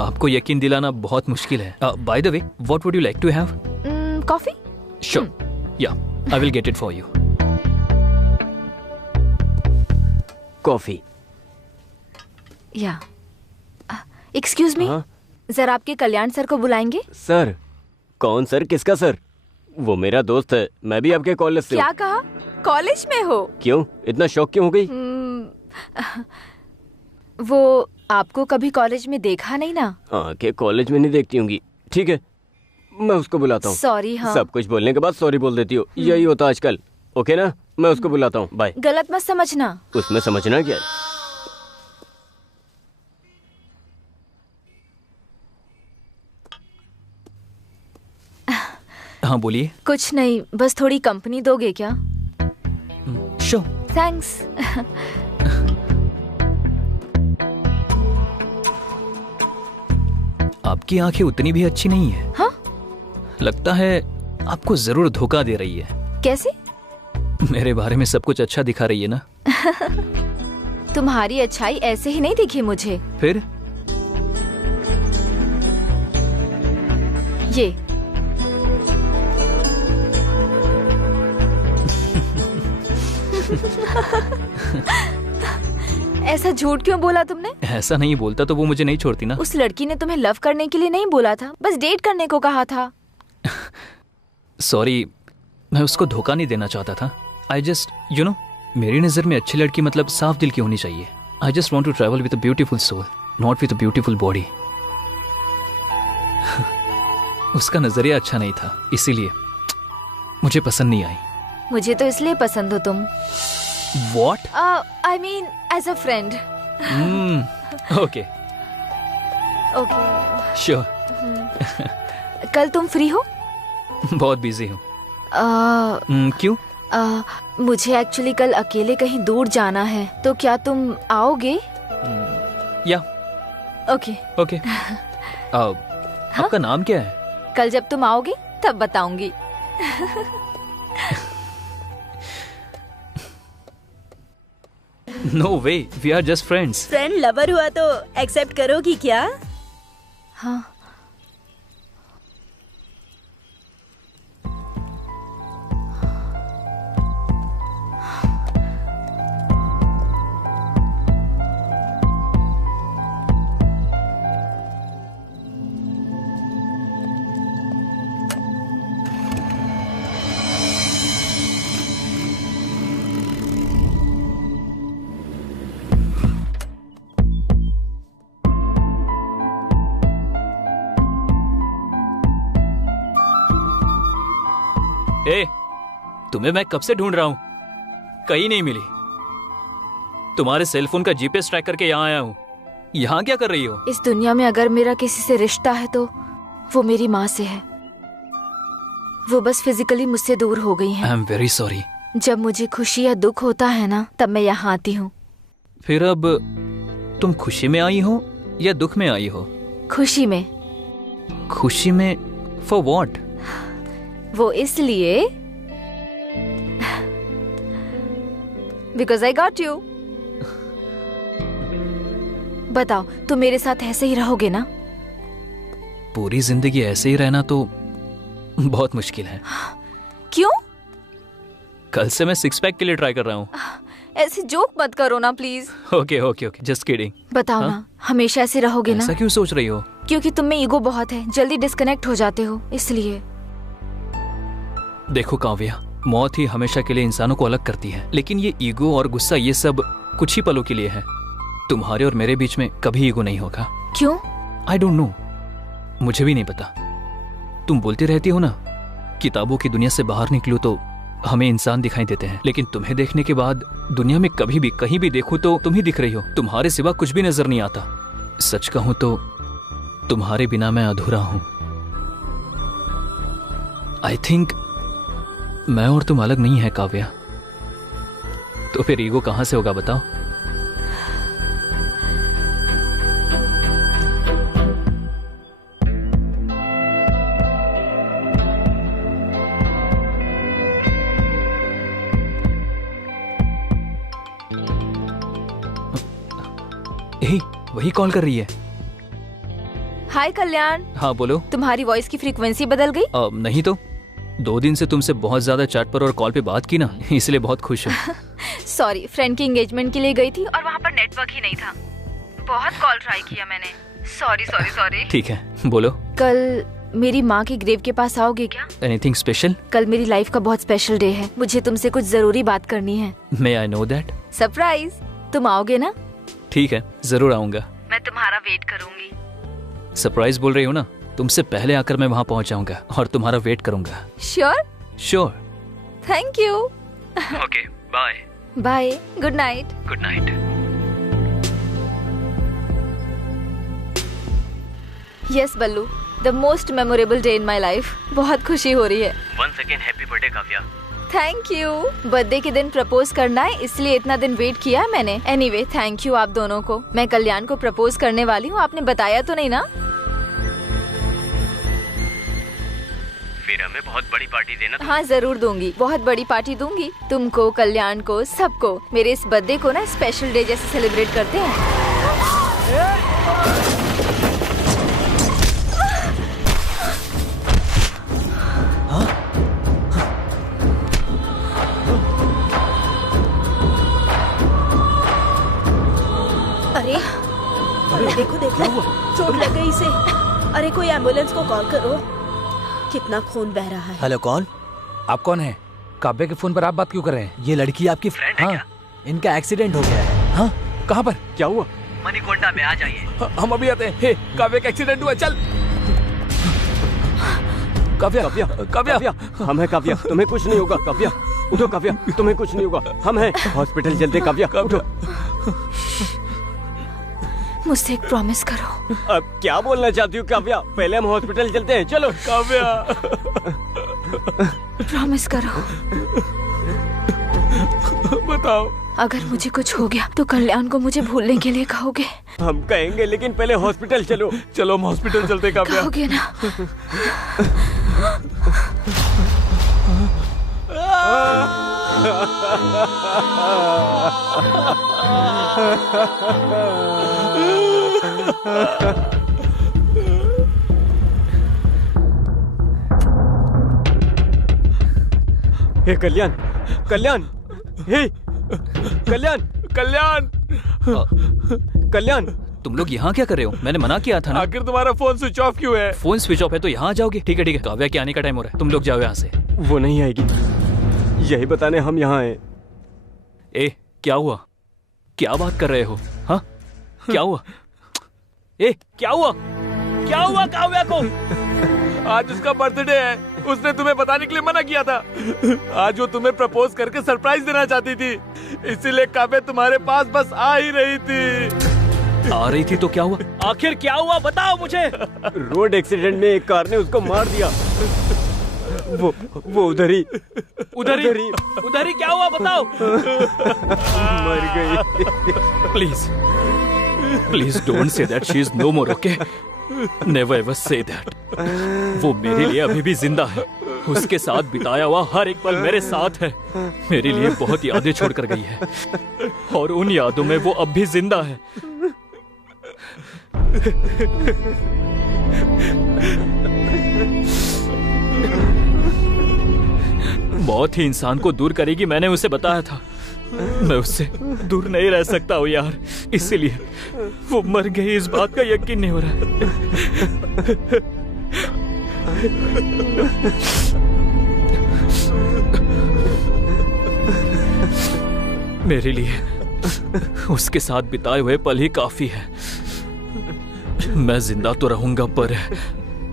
आपको यकीन दिलाना बहुत मुश्किल है। By the way, what would you like to have? Coffee? Sure, yeah I will get it for you. Coffee. Yeah excuse me, जरा आपके कल्याण सर को बुलाएंगे। सर? कौन सर? किसका सर? वो मेरा दोस्त है, मैं भी आपके कॉलेज से। क्या कहा? कॉलेज में हो? क्यों इतना शौक क्यों हो गई? वो आपको कभी कॉलेज में देखा नहीं ना? आंखें कॉलेज में नहीं देखती होंगी। ठीक है, मैं उसको बुलाता हूँ। सॉरी। हाँ, सब कुछ बोलने के बाद सॉरी बोल देती हो, यही होता आजकल। ओके ना, मैं उसको बुलाता हूँ। बाय। गलत मत समझना। उसमें समझना क्या है? हाँ बोलिए। कुछ नहीं, बस थोड़ी कंपनी दोगे क्या? श्योर। थैंक्स। आपकी आंखें उतनी भी अच्छी नहीं है। हाँ? लगता है आपको जरूर धोखा दे रही है। कैसे? मेरे बारे में सब कुछ अच्छा दिखा रही है ना। तुम्हारी अच्छाई ऐसे ही नहीं दिखी मुझे। फिर? ये ऐसा झूठ क्यों बोला तुमने? ऐसा नहीं बोलता तो वो मुझे नहीं छोड़ती ना। उस लड़की ने तुम्हें लव करने के लिए नहीं बोला था, बस डेट करने को कहा था। सॉरी, मैं उसको धोखा नहीं देना चाहता था। आई जस्ट यू नो, मेरी नजर में अच्छी लड़की मतलब साफ दिल की होनी चाहिए। I just want to travel with a beautiful soul, not with a beautiful body. उसका नजरिया अच्छा नहीं था, इसीलिए मुझे पसंद नहीं आई। मुझे तो इसलिए पसंद हो तुम। What? I mean as a friend. Okay. Okay. Sure. कल तुम फ्री हो? बहुत बिजी हूँ। क्यों? मुझे एक्चुअली कल अकेले कहीं दूर जाना है, तो क्या तुम आओगे? या। ओके। ओके। आपका नाम क्या है? कल जब तुम आओगे तब बताऊंगी। No way, we are just friends. Friend lover हुआ तो एक्सेप्ट करोगी क्या? हाँ। ए, तुम्हें मैं कब से ढूंढ रहा हूं, कहीं नहीं मिली। तुम्हारे सेलफोन का जीपीएस ट्रैक करके यहाँ आया हूँ। यहाँ क्या कर रही हो? इस दुनिया में अगर मेरा किसी से रिश्ता है तो वो मेरी माँ से है। वो बस फिजिकली मुझसे दूर हो गई हैं। I am very sorry. जब मुझे खुशी या दुख होता है ना, तब मैं यहाँ आती हूँ। फिर अब तुम खुशी में आई हो या दुख में आई हो? खुशी में। खुशी में? For what? वो इसलिए बिकॉज आई गॉट यू। बताओ, तुम मेरे साथ ऐसे ही रहोगे ना? पूरी जिंदगी ऐसे ही रहना तो बहुत मुश्किल है। क्यों? कल से मैं 6 पैक के लिए ट्राई कर रहा हूँ। ऐसे जोक मत करो ना please. Okay okay okay, just kidding. बताओ ना, हमेशा ऐसे रहोगे ना? ऐसा क्यों सोच रही हो? क्योंकि तुम में ईगो बहुत है, जल्दी डिस्कनेक्ट हो जाते हो इसलिए। देखो काव्या, मौत ही हमेशा के लिए इंसानों को अलग करती है, लेकिन ये ईगो और गुस्सा ये सब कुछ ही पलों के लिए है। तुम्हारे और मेरे बीच में कभी ईगो नहीं होगा। क्यों? आई डोंट नो, मुझे भी नहीं पता। तुम बोलती रहती हो ना, किताबों की दुनिया से बाहर निकलो तो हमें इंसान दिखाई देते हैं, लेकिन तुम्हें देखने के बाद दुनिया में कभी भी कहीं भी देखूं तो तुम ही दिख रही हो। तुम्हारे सिवा कुछ भी नजर नहीं आता। सच कहूं तो तुम्हारे बिना मैं अधूरा हूं। आई थिंक मैं और तुम अलग नहीं है काव्या। तो फिर ईगो कहां से होगा बताओ? वही कॉल कर रही है। हाय कल्याण। हाँ बोलो। तुम्हारी वॉइस की फ्रीक्वेंसी बदल गई? नहीं तो 2 दिन से तुमसे बहुत ज्यादा चैट पर और कॉल पे बात की ना, इसलिए बहुत खुश हूँ। सॉरी, फ्रेंड की एंगेजमेंट के लिए गई थी और वहाँ पर नेटवर्क ही नहीं था। बहुत कॉल ट्राई किया मैंने। Sorry sorry sorry. ठीक है, बोलो। कल मेरी माँ के ग्रेव के पास आओगे क्या? Anything special? कल मेरी लाइफ का बहुत स्पेशल डे है, मुझे तुमसे कुछ जरूरी बात करनी है। मे आई नो दैट? सरप्राइज। तुम आओगे ना? ठीक है, जरूर आऊंगा। मैं तुम्हारा वेट करूंगी। सरप्राइज बोल रही हो ना, तुमसे पहले आकर मैं वहाँ पहुँच जाऊंगा और तुम्हारा वेट करूंगा। Sure? Sure. Thank you. Okay, bye. Bye, good night. Good night. Yes Ballu, the most memorable day in my life. बहुत खुशी हो रही है। Once again happy birthday Kavya. Thank you. Birthday के दिन प्रपोज करना है, इसलिए इतना दिन वेट किया है मैंने। एनीवे, थैंक यू आप दोनों को। मैं कल्याण को प्रपोज करने वाली हूँ, आपने बताया तो नहीं ना? फिर हमें बहुत बड़ी पार्टी देना। हाँ जरूर दूंगी, बहुत बड़ी पार्टी दूंगी। तुमको, कल्याण को, सबको। मेरे इस बर्थडे को ना स्पेशल डे जैसे सेलिब्रेट करते हैं। अरे देखो देखो, चोट लग गई इसे। अरे कोई एम्बुलेंस को कॉल करो। कितना खून बह रहा है। हेलो, कौन? आप कौन है? काव्या के फोन पर आप बात क्यों कर रहे हैं? ये लड़की आपकी फ्रेंड है क्या? इनका एक्सीडेंट हो गया है। हाँ, कहाँ पर? क्या हुआ? मणिकोंडा में, आ जाइए। हम अभी आते हैं। हे, काव्या का एक्सीडेंट हुआ, चल। काव्या, काव्या, काव्या, काव्या, हम हैं काव्या, तुम्हें कुछ नहीं होगा। काव्या उठो, काव्या तुम्हें कुछ नहीं होगा, हम हैं। हॉस्पिटल चलते। काव्या उठो। मुझसे एक प्रॉमिस करो। अब क्या बोलना चाहती हो काव्या? पहले हम हॉस्पिटल चलते हैं, चलो। काव्या प्रॉमिस करो। बताओ। अगर मुझे कुछ हो गया तो कल्याण को मुझे भूलने के लिए कहोगे? हम कहेंगे, लेकिन पहले हॉस्पिटल चलो। चलो हम हॉस्पिटल चलते काव्या। कहोगे ना? हे कल्याण, कल्याण, हे कल्याण, कल्याण, कल्याण, तुम लोग यहाँ क्या कर रहे हो? मैंने मना किया था ना। आखिर तुम्हारा फोन स्विच ऑफ क्यों है? फोन स्विच ऑफ है तो यहाँ आ जाओगे। ठीक है ठीक है, काव्या के आने का टाइम हो रहा है, तुम लोग जाओ यहाँ से। वो नहीं आएगी, यही बताने हम यहाँ आए। ए, क्या हुआ? क्या बात कर रहे हो? हाँ, क्या हुआ? ए, क्या हुआ? क्या हुआ काव्या को? आज उसका बर्थडे है, उसने तुम्हें बताने के लिए मना किया था। आज वो तुम्हें प्रपोज करके सरप्राइज देना चाहती थी, इसीलिए काव्या तुम्हारे पास बस आ ही रही थी। आ रही थी तो क्या हुआ? आखिर क्या हुआ बताओ मुझे। रोड एक्सीडेंट में एक कार ने उसको मार दिया। वो उधर ही क्या हुआ बताओ। मर गई। Please don't say that, she is no more, okay? Never ever say that. वो मेरे लिए अभी भी जिंदा है, उसके साथ बिताया हुआ हर एक पल मेरे साथ है। मेरे लिए बहुत यादें छोड़कर गई है और उन यादों में वो अब भी जिंदा है। मौत ही इंसान को दूर करेगी, मैंने उसे बताया था। मैं उससे दूर नहीं रह सकता हूँ यार, इसीलिए वो मर गई इस बात का यकीन नहीं हो रहा है। मेरे लिए उसके साथ बिताए हुए पल ही काफी है। मैं जिंदा तो रहूंगा पर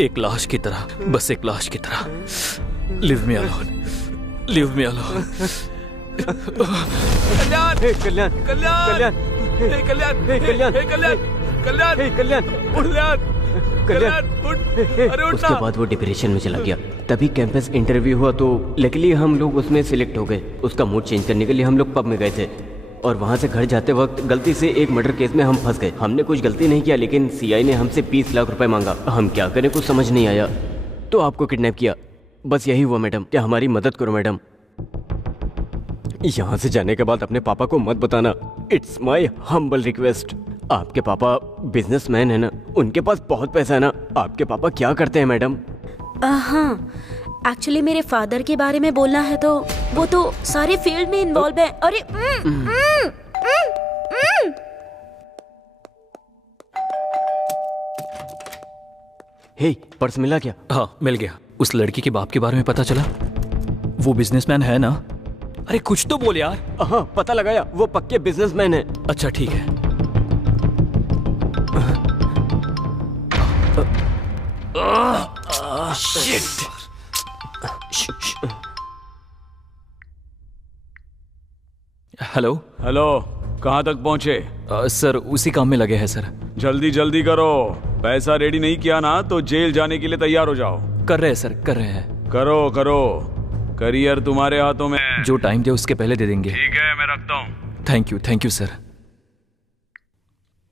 एक लाश की तरह, बस एक लाश की तरह। Leave me alone, leave me alone. Kalyan, Kalyan, Kalyan, Kalyan, Kalyan, Kalyan, Kalyan, Kalyan, Kalyan, अरे उठ। उसके बाद वो डिप्रेशन में चला गया। तभी कैंपस इंटरव्यू हुआ तो लकीली हम लोग उसमें सिलेक्ट हो गए। उसका मूड चेंज करने के लिए हम लोग पब में गए थे और वहाँ से घर जाते वक्त गलती से एक मर्डर केस में हम फंस गए। हमने कुछ गलती नहीं किया लेकिन सीआई ने हमसे 20 लाख रुपए मांगा। हम क्या करें कुछ समझ नहीं आया तो आपको किडनैप किया। बस यही हुआ मैडम, क्या हमारी मदद करो मैडम। यहाँ से जाने के बाद अपने पापा को मत बताना, इट्स माई हम्बल रिक्वेस्ट। आपके पापा बिजनेसमैन है ना, उनके पास बहुत पैसा है ना। आपके पापा क्या करते हैं मैडम? हाँ, एक्चुअली मेरे फादर के बारे में बोलना है तो वो तो सारे फील्ड में इन्वॉल्व है। अरे हे, पर्स मिला क्या? हाँ मिल गया। उस लड़की के बाप के बारे में पता चला? वो बिजनेसमैन है ना? अरे कुछ तो बोल यार। हाँ पता लगाया, वो पक्के बिजनेसमैन है। अच्छा ठीक है। हेलो हेलो, कहाँ तक पहुँचे? सर उसी काम में लगे हैं सर। जल्दी जल्दी करो, पैसा रेडी नहीं किया ना तो जेल जाने के लिए तैयार हो जाओ। कर रहे हैं सर, कर रहे हैं। करो करो, करियर तुम्हारे हाथों में। जो टाइम दे उसके पहले दे देंगे। ठीक है, मैं रखता हूँ। Thank you sir.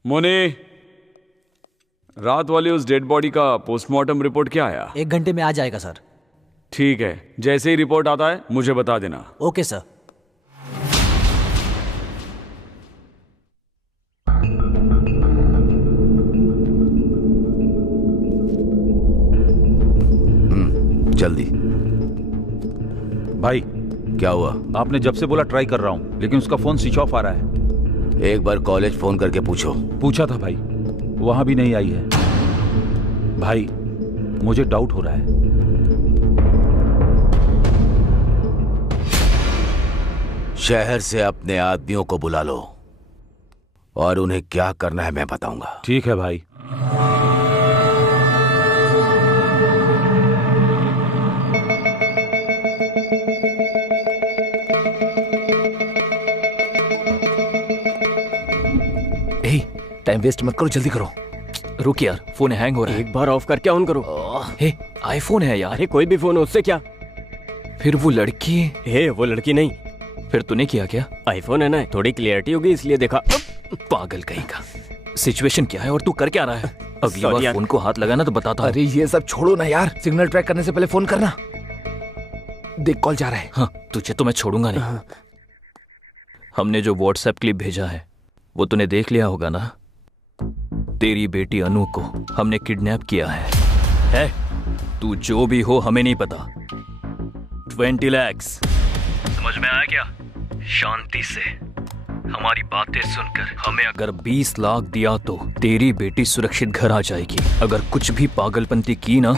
मुनी, रात वाली उस डेड बॉडी का पोस्टमार्टम रिपोर्ट क्या आया? 1 घंटे में आ जाएगा सर। ठीक है, जैसे ही रिपोर्ट आता है मुझे बता देना। Okay sir. जल्दी। भाई क्या हुआ? आपने जब से बोला ट्राई कर रहा हूं, लेकिन उसका फोन स्विच ऑफ आ रहा है। एक बार कॉलेज फोन करके पूछो। पूछा था भाई, वहां भी नहीं आई है। भाई मुझे डाउट हो रहा है। शहर से अपने आदमियों को बुला लो और उन्हें क्या करना है मैं बताऊंगा। ठीक है भाई। टाइम वेस्ट मत करो, जल्दी करो। रुक यार, फोन हैंग हो रहा है। एक बार ऑफ करके ऑन करो। हे, आईफोन है यार। अरे कोई भी फोन हो, उससे क्या? फिर वो लड़की? हे, वो लड़की नहीं। फिर तूने किया क्या? आईफोन है ना, थोड़ी क्लियरिटी होगी इसलिए देखा। पागल कहीं का। सिचुएशन क्या है और तू कर क्या रहा है? अगली बार फोन को हाथ लगाना तो बताता हूं। अरे ये सब छोड़ो ना यार, सिग्नल ट्रैक करने से पहले फोन करना। देख कॉल जा रहा है। हाँ, तुझे तो मैं छोड़ूंगा नहीं। हमने जो व्हाट्सएप क्लिप भेजा है वो तूने देख लिया होगा ना? तेरी बेटी अनु को हमने किडनैप किया है? तू जो भी हो हमें नहीं पता। 20 लाख। समझ में आया क्या? शांति से हमारी बातें सुनकर हमें अगर 20 लाख दिया तो तेरी बेटी सुरक्षित घर आ जाएगी। अगर कुछ भी पागलपंती की ना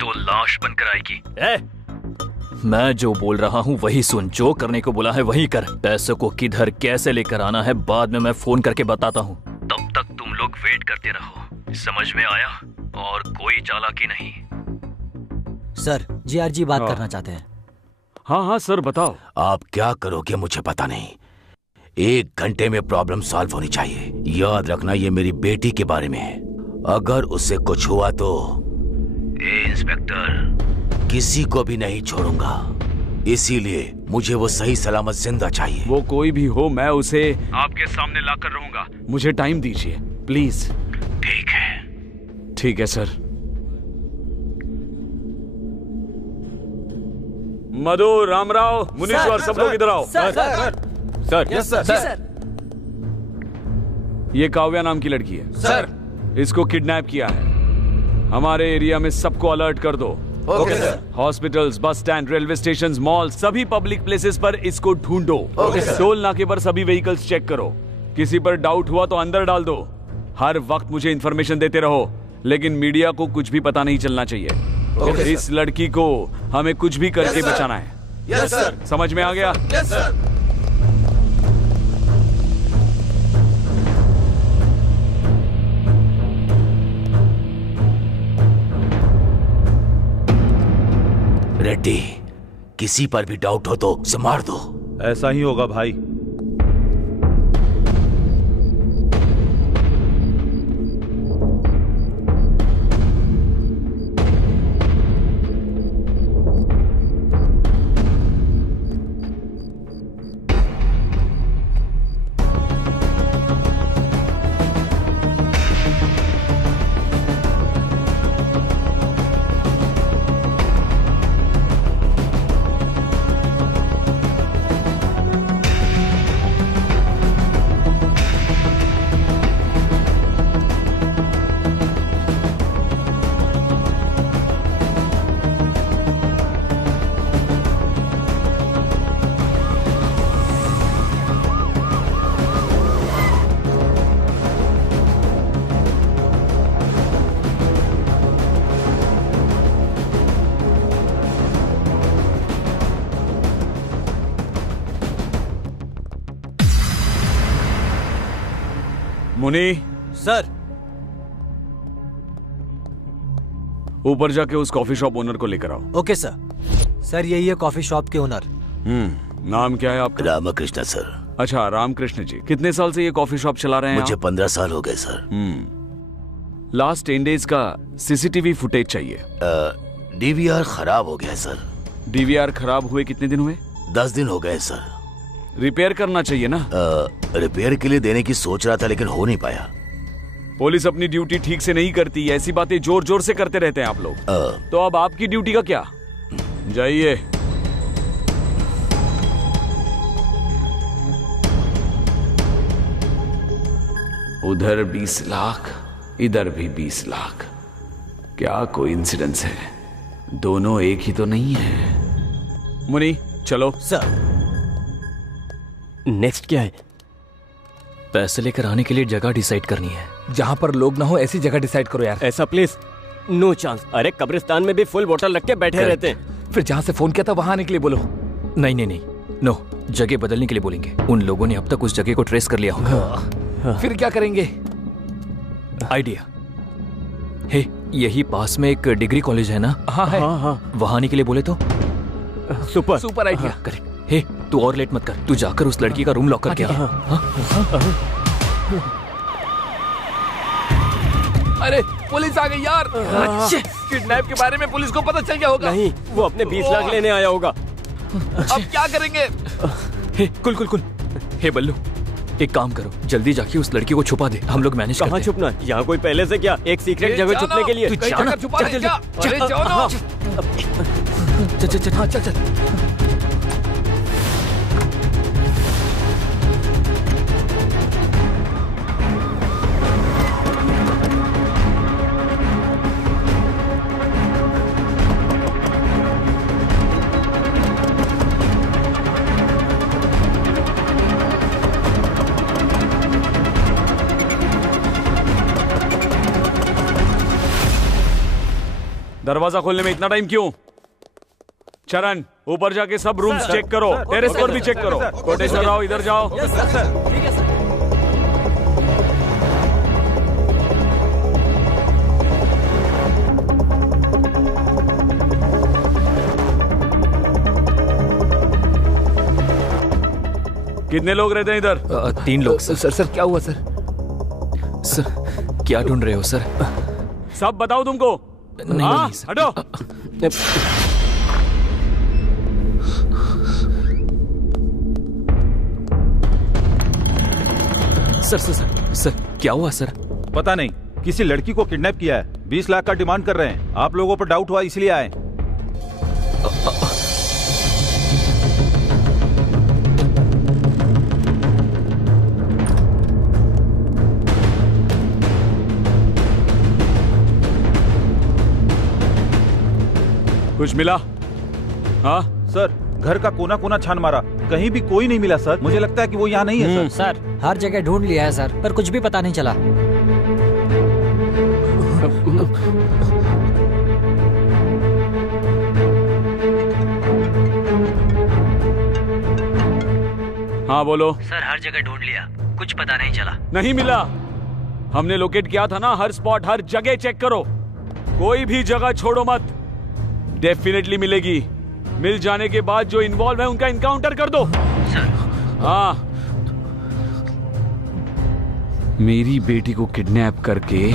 तो लाश बनकर आएगी। मैं जो बोल रहा हूँ वही सुन, जो करने को बोला है वही कर। पैसों को किधर कैसे लेकर आना है बाद में मैं फोन करके बताता हूँ। तब तक तुम लोग वेट करते रहो, समझ में आया? और कोई चालाकी नहीं। सर, जीआरजी बात करना चाहते हैं। हाँ सर बताओ। आप क्या करोगे मुझे पता नहीं। 1 घंटे में प्रॉब्लम सॉल्व होनी चाहिए। याद रखना ये मेरी बेटी के बारे में है। अगर उससे कुछ हुआ तो इंस्पेक्टर किसी को भी नहीं छोड़ूंगा। इसीलिए मुझे वो सही सलामत जिंदा चाहिए। वो कोई भी हो, मैं उसे आपके सामने लाकर रहूंगा। मुझे टाइम दीजिए प्लीज। ठीक है। ठीक है सर। मधु, रामराव, मुनीश्वर, सब लोग इधर आओ। Sir, yes sir. ये काव्या नाम की लड़की है। सर, इसको किडनैप किया है। हमारे एरिया में सबको अलर्ट कर दो। Okay sir. Hospitals, bus stand, railway station, mall, सभी पब्लिक प्लेसेस पर इसको ढूंढो। Okay sir. टोल नाके पर सभी व्हीकल्स चेक करो। किसी पर डाउट हुआ तो अंदर डाल दो। हर वक्त मुझे इंफॉर्मेशन देते रहो, लेकिन मीडिया को कुछ भी पता नहीं चलना चाहिए। इस लड़की को हमें कुछ भी करके बचाना है। Yes sir. समझ में आ गया? Yes sir. रेड्डी, किसी पर भी डाउट हो तो उसे मार दो। ऐसा ही होगा भाई। मुनी सर। ऊपर जाके उस कॉफी शॉप ओनर को लेकर आओ। Okay sir. सर यही है कॉफी शॉप के ओनर। नाम क्या है आपका? रामकृष्ण सर। अच्छा, रामकृष्ण जी। कितने साल से ये कॉफी शॉप चला रहे हैं? मुझे 15 साल हो गए सर। लास्ट 10 डेज का सीसीटीवी फुटेज चाहिए। डीवीआर खराब हो गया सर। डीवीआर खराब हुए कितने दिन हुए? 10 दिन हो गए सर। रिपेयर करना चाहिए ना? रिपेयर के लिए देने की सोच रहा था, लेकिन हो नहीं पाया। पुलिस अपनी ड्यूटी ठीक से नहीं करती, ऐसी बातें जोर जोर से करते रहते हैं आप लोग। तो अब आपकी ड्यूटी का क्या? जाइए। उधर 20 लाख, इधर भी 20 लाख। क्या कोइंसिडेंस है? दोनों एक ही तो नहीं है। मुनी चलो। सर। नेक्स्ट क्या है? पैसे लेकर आने के लिए जगह डिसाइड करनी है। जहाँ पर लोग ना हो ऐसी जगह डिसाइड करो यार। ऐसा प्लीज नो चांस। अरे कब्रिस्तान में भी फुल बोतल रख के बैठे रहते हैं। फिर जहाँ से फोन किया था वहां आने के लिए बोलो। नहीं नहीं नहीं, नो, जगह बदलने के लिए बोलेंगे। उन लोगों ने अब तक उस जगह को ट्रेस कर लिया होगा। फिर क्या करेंगे? आइडिया हे, यही पास में एक डिग्री कॉलेज है ना? हाँ है। वहां आने के लिए बोले तो सुपर आइडिया। करेक्ट। हे, तू और लेट मत कर, तू जाकर उस लड़की का रूम लॉक करके आ। अरे पुलिस आ गई यार। किडनैप के बारे में पुलिस को पता चल गया होगा। नहीं, वो अपने 20 लाख लेने आया होगा। अब क्या करेंगे? हे कुल कुल कुल, हे बल्लू, एक काम करो, जल्दी जाके उस लड़की को छुपा दे। हम लोग मैनेज करते हैं। कहाँ छुपना? यहाँ कोई पहले से क्या एक सीक्रेट जगह छुपने के लिए? तू जाना, छुपा दे क्या? अरे जाओ ना। चल चल चल चल। दरवाजा खोलने में इतना टाइम क्यों? चरण, ऊपर जाके सब रूम्स चेक करो, टेरेस पर भी चेक करो। कोटेश्वर राव, इधर जाओ। कितने लोग रहते हैं इधर? 3 लोग। सर क्या हुआ सर? सर क्या ढूंढ रहे हो सर? सब बताओ तुमको। नहीं सर। हटो। सर सर सर सर क्या हुआ सर? पता नहीं, किसी लड़की को किडनैप किया है। 20 लाख का डिमांड कर रहे हैं। आप लोगों पर डाउट हुआ इसलिए आए। कुछ मिला? हाँ सर, घर का कोना कोना छान मारा, कहीं भी कोई नहीं मिला सर। मुझे लगता है कि वो यहाँ नहीं है सर। सर हर जगह ढूंढ लिया है सर, पर कुछ भी पता नहीं चला। हाँ बोलो। सर हर जगह ढूंढ लिया, कुछ पता नहीं चला। नहीं मिला? हमने लोकेट किया था ना, हर स्पॉट हर जगह चेक करो, कोई भी जगह छोड़ो मत। डेफिनेटली मिलेगी। मिल जाने के बाद जो इन्वॉल्व है उनका इनकाउंटर कर दो। सर। हाँ, मेरी बेटी को किडनैप करके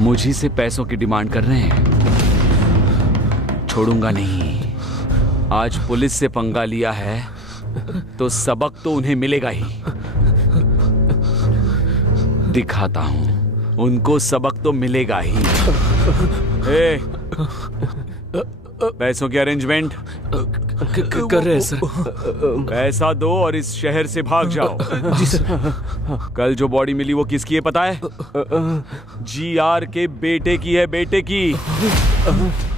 मुझी से पैसों की डिमांड कर रहे हैं। छोड़ूंगा नहीं। आज पुलिस से पंगा लिया है तो सबक तो उन्हें मिलेगा ही। दिखाता हूं, उनको सबक तो मिलेगा ही। ए, पैसों की अरेंजमेंट कर रहे हैं सर। पैसा दो और इस शहर से भाग जाओ। जी सर। कल जो बॉडी मिली वो किसकी है पता है? जीआर के बेटे की है, बेटे की।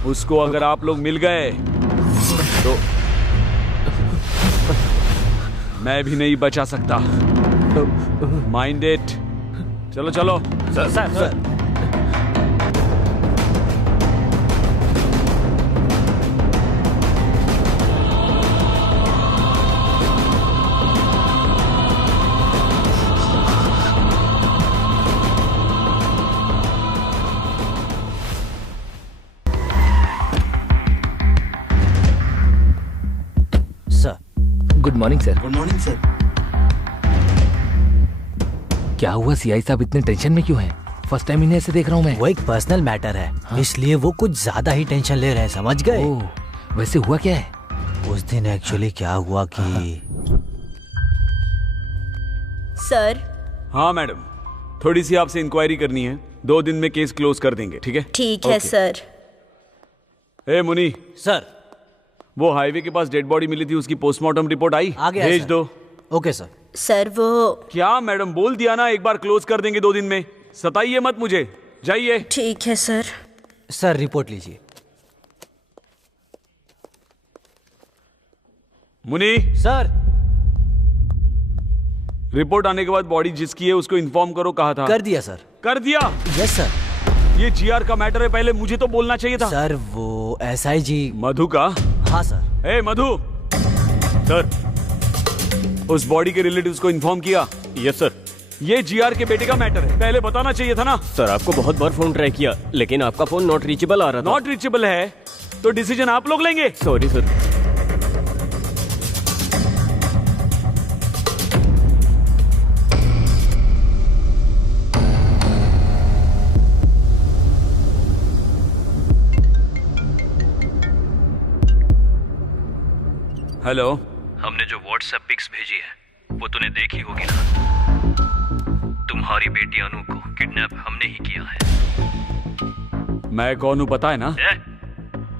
उसको अगर आप लोग मिल गए तो मैं भी नहीं बचा सकता। Mind it. चलो चलो। Sir sir sir. Good morning sir. Good morning sir. क्या हुआ सीआई साहब, इतने टेंशन में क्यों हैं? फर्स्ट टाइम इन्हें ऐसे देख रहा हूँ मैं। वो एक पर्सनल मैटर है। हाँ? इसलिए वो कुछ ज्यादा ही टेंशन ले रहे हैं, समझ गए? वैसे हुआ क्या है? उस दिन एक्चुअली क्या हुआ कि सर। हाँ मैडम, थोड़ी सी आपसे इंक्वायरी करनी है। 2 दिन में केस क्लोज कर देंगे, ठीक है? ठीक है सर। ए मुनी। सर। वो हाईवे के पास डेड बॉडी मिली थी, उसकी पोस्टमार्टम रिपोर्ट आई? आ गया भेज सर। दो। Okay sir. सर वो क्या मैडम, बोल दिया ना एक बार क्लोज कर देंगे 2 दिन में। सताइए मत मुझे, जाइए। ठीक है सर। सर रिपोर्ट लीजिए। मुनी। सर। रिपोर्ट आने के बाद बॉडी जिसकी है उसको इन्फॉर्म करो। कहा था? कर दिया सर। कर दिया? Yes sir. ये जीआर का मैटर है, पहले मुझे तो बोलना चाहिए था। सर वो एसआईजी मधु का? हाँ सर। ए मधु। सर, उस बॉडी के रिलेटिव्स को इन्फॉर्म किया? Yes sir. ये जीआर के बेटे का मैटर है, पहले बताना चाहिए था ना। सर आपको बहुत बार फोन ट्राई किया, लेकिन आपका फोन नॉट रीचेबल आ रहा था। नॉट रीचेबल है तो डिसीजन आप लोग लेंगे। Sorry sir. हेलो। हमने जो व्हाट्सएप पिक्स भेजी है वो तूने देखी होगी ना? तुम्हारी बेटी अनु को किडनैप हमने ही किया है। मैं कौन हूँ पता है ना?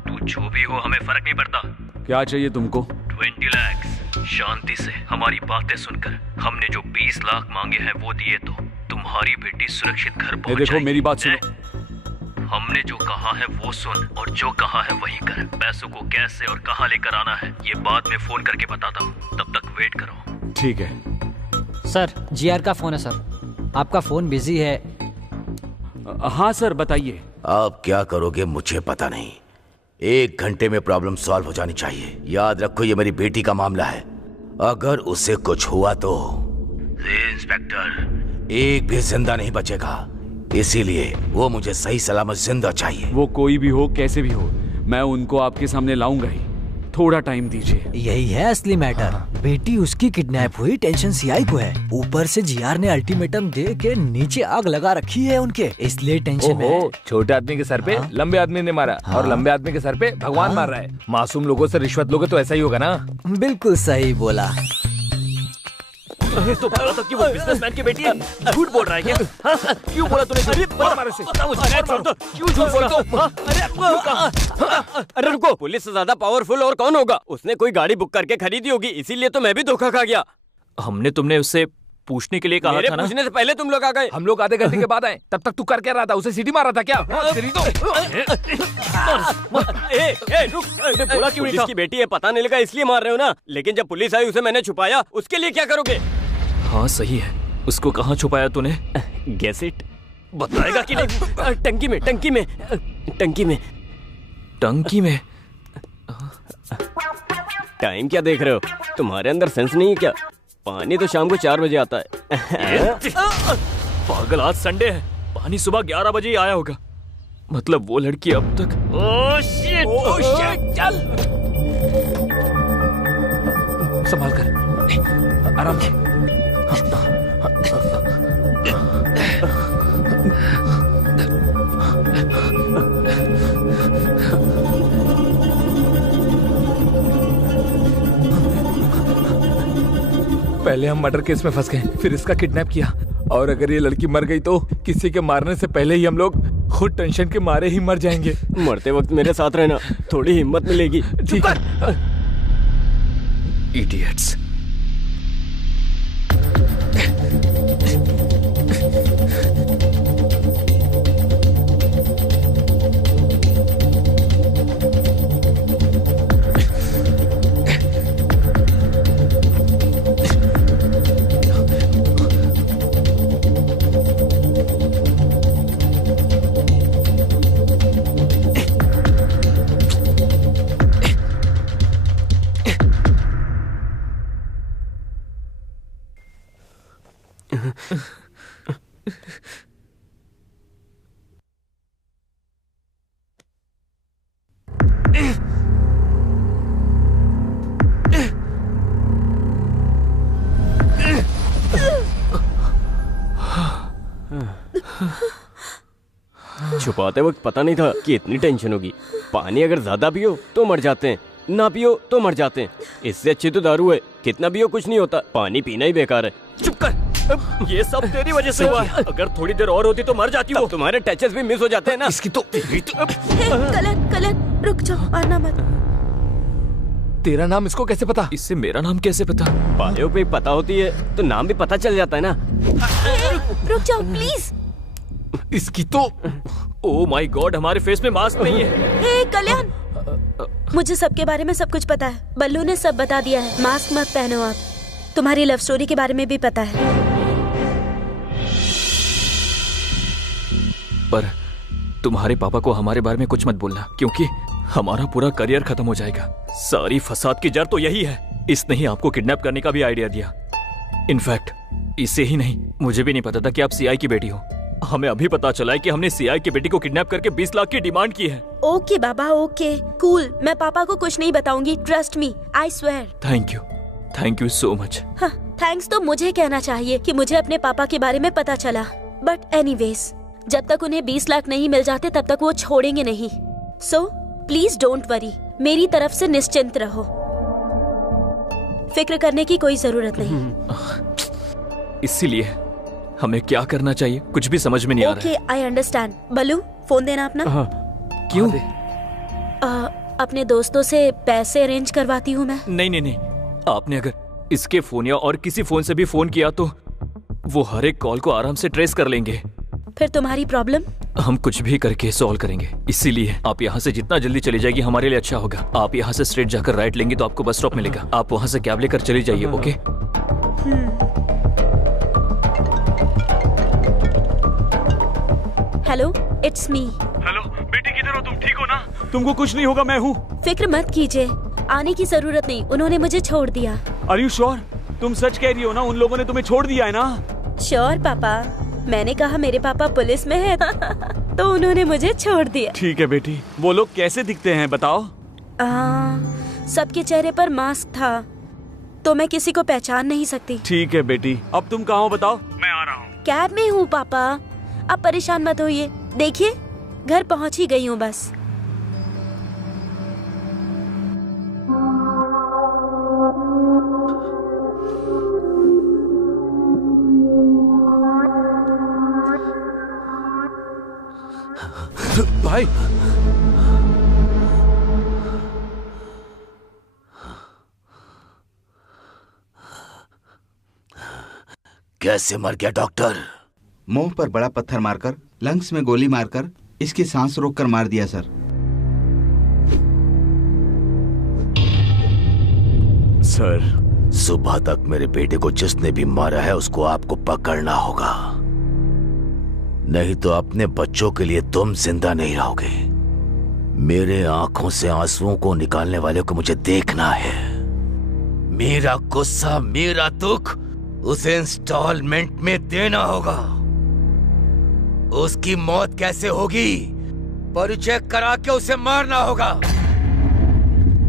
तू जो भी हो, हमें फर्क नहीं पड़ता। क्या चाहिए तुमको? 20 लाख। शांति से हमारी बातें सुनकर हमने जो 20 लाख मांगे हैं वो दिए तो तुम्हारी बेटी सुरक्षित घर पहुंच जाएगी। देखो मेरी बात सुनो। हमने जो कहा है वो सुन और जो कहा है वही कर। पैसों को कैसे और कहाँ लेकर आना है ये बाद में फोन करके बताता हूँ, तब तक वेट करो। ठीक है। सर जीआर का फोन है सर, आपका फोन बिजी है। हाँ सर बताइए। आप क्या करोगे मुझे पता नहीं। 1 घंटे में प्रॉब्लम सॉल्व हो जानी चाहिए। याद रखो ये मेरी बेटी का मामला है, अगर उसे कुछ हुआ तो इंस्पेक्टर एक भी जिंदा नहीं बचेगा। इसीलिए वो मुझे सही सलामत जिंदा चाहिए। वो कोई भी हो, कैसे भी हो, मैं उनको आपके सामने लाऊंगा ही। थोड़ा टाइम दीजिए। यही है असली मैटर। बेटी उसकी किडनैप हुई, टेंशन सीआई को है। ऊपर से जीआर ने अल्टीमेटम दे के नीचे आग लगा रखी है उनके, इसलिए टेंशन में है। छोटे आदमी के सर पे लंबे आदमी ने मारा और लंबे आदमी के सर पे भगवान मार रहा है। मासूम लोगों से रिश्वत लोगे तो ऐसा ही होगा ना? बिल्कुल सही बोला। तो बोला था कि वो बिजनेसमैन की बेटी है। झूठ बोल रहा है क्या? हाँ? क्यों बोला तूने? क्यों झूठ बोला? अरे रुको, पुलिस से ज्यादा पावरफुल और कौन होगा? उसने कोई गाड़ी बुक करके खरीदी होगी, इसीलिए तो मैं भी धोखा खा गया। हमने तुमने उससे पूछने के लिए कहा था ना। पूछने से पहले तुम लोग आ गए। हम लोग आधे घंटे के बाद आए, तब तक तू कर क्या रहा था? उसे सीटी मारा था क्या? बोला क्यों नहीं था? बेटी है, पता नहीं लगा इसलिए मार रहे हो ना। लेकिन जब पुलिस आई उसे मैंने छुपाया, उसके लिए क्या करोगे? हाँ सही है, उसको कहाँ छुपाया तूने? Guess it. बताएगा कि नहीं? टंकी में, टंकी में, टंकी में। टंकी में? टाइम क्या देख रहे हो? तुम्हारे अंदर सेंस नहीं है क्या? पानी तो शाम को 4 बजे आता है। पागल, आज संडे है, पानी सुबह 11 बजे ही आया होगा। मतलब वो लड़की अब तक। ओह शिट, चल। संभाल कर, आराम से। पहले हम मर्डर केस में फंस गए, फिर इसका किडनैप किया, और अगर ये लड़की मर गई तो किसी के मारने से पहले ही हम लोग खुद टेंशन के मारे ही मर जाएंगे। मरते वक्त मेरे साथ रहना, थोड़ी हिम्मत मिलेगी। ठीक है। इडियट्स। छुपाते वक्त पता नहीं था कि इतनी टेंशन होगी। पानी अगर ज्यादा पियो तो मर जाते हैं, ना पियो तो मर जाते हैं। इससे अच्छी तो दारू है, कितना पियो कुछ नहीं होता, पानी पीना ही बेकार है। चुप कर, ये सब तेरी वजह से हुआ है। अगर थोड़ी देर और होती तो मर जाती हो। तुम्हारे टचेस भी मिस हो जाते हैं ना। इसकी तो कलन, कलन रुक जाओ, आना मत। तेरा नाम इसको कैसे पता? इससे मेरा नाम कैसे पता? बायो पे पता होती है तो नाम भी पता चल जाता है ना। रुक जाओ प्लीज। इसकी तो ओह माय गॉड, हमारे फेस में मास्क नहीं है। हे कल्याण, मुझे सबके बारे में सब कुछ पता है। बल्लू ने सब बता दिया है। मास्क मत पहनो आप। तुम्हारी लव स्टोरी के बारे में भी पता है। पर तुम्हारे पापा को हमारे बारे में कुछ मत बोलना, क्योंकि हमारा पूरा करियर खत्म हो जाएगा। सारी फसाद की जड़ तो यही है। इसने ही आपको किडनैप करने का भी आइडिया दिया। इनफैक्ट इसे ही नहीं, मुझे भी नहीं पता था कि आप सीआई की बेटी हो। हमें अभी पता चला है कि हमने सीआई की बेटी को किडनैप करके 20 लाख की डिमांड की है। ओके बाबा, ओके कूल। मैं पापा को कुछ नहीं बताऊंगी, trust me, I swear. Thank you so much. हाँ, थैंक्स तो मुझे कहना चाहिए कि मुझे अपने पापा के बारे में पता चला। बट एनीवेज, जब तक उन्हें 20 लाख नहीं मिल जाते तब तक वो छोड़ेंगे नहीं। सो प्लीज डोंट वरी, मेरी तरफ से निश्चिंत रहो। फिक्र करने की कोई जरूरत नहीं। इसीलिए हमें क्या करना चाहिए कुछ भी समझ में नहीं आ रहा है। Okay, I understand. Ballu, phone देना अपना। क्यों? अपने दोस्तों से पैसे अरेंज करवाती हूँ मैं। नहीं, आपने अगर इसके फोन या और किसी फोन से भी फोन किया तो वो हर एक कॉल को आराम से ट्रेस कर लेंगे। फिर तुम्हारी प्रॉब्लम हम कुछ भी करके सॉल्व करेंगे। इसीलिए आप यहाँ से जितना जल्दी चली जाएगी हमारे लिए अच्छा होगा। आप यहाँ से स्ट्रेट जाकर राइट लेंगे तो आपको बस स्टॉप मिलेगा। आप वहाँ से कैब लेकर चली जाइए। Okay? Hello, it's me. Hello बेटी, किधर हो तुम? ठीक हो ना? तुमको कुछ नहीं होगा, मैं हूँ। फिक्र मत कीजिए, आने की जरूरत नहीं, उन्होंने मुझे छोड़ दिया। Are you sure? तुम सच कह रही हो ना? उन लोगों ने तुम्हें छोड़ दिया है ना? श्योर पापा, मैंने कहा मेरे पापा पुलिस में है तो उन्होंने मुझे छोड़ दिया। ठीक है बेटी। वो लोग कैसे दिखते हैं बताओ? सबके चेहरे पर मास्क था तो मैं किसी को पहचान नहीं सकती। ठीक है बेटी, अब तुम कहाँ हो बताओ? मैं आ रहा हूँ। कैब में हूँ पापा, अब परेशान मत होइए। देखिए घर पहुँच ही गई हूँ बस। भाई, कैसे मर गया डॉक्टर? मुंह पर बड़ा पत्थर मारकर, लंग्स में गोली मारकर, इसकी सांस रोककर मार दिया सर। सर, सुबह तक मेरे बेटे को जिसने भी मारा है उसको आपको पकड़ना होगा, नहीं तो अपने बच्चों के लिए तुम जिंदा नहीं रहोगे। मेरे आंखों से आंसुओं को निकालने वाले को मुझे देखना है। मेरा गुस्सा, मेरा दुख उसे इंस्टॉलमेंट में देना होगा। उसकी मौत कैसे होगी, परिचय करा के उसे मारना होगा।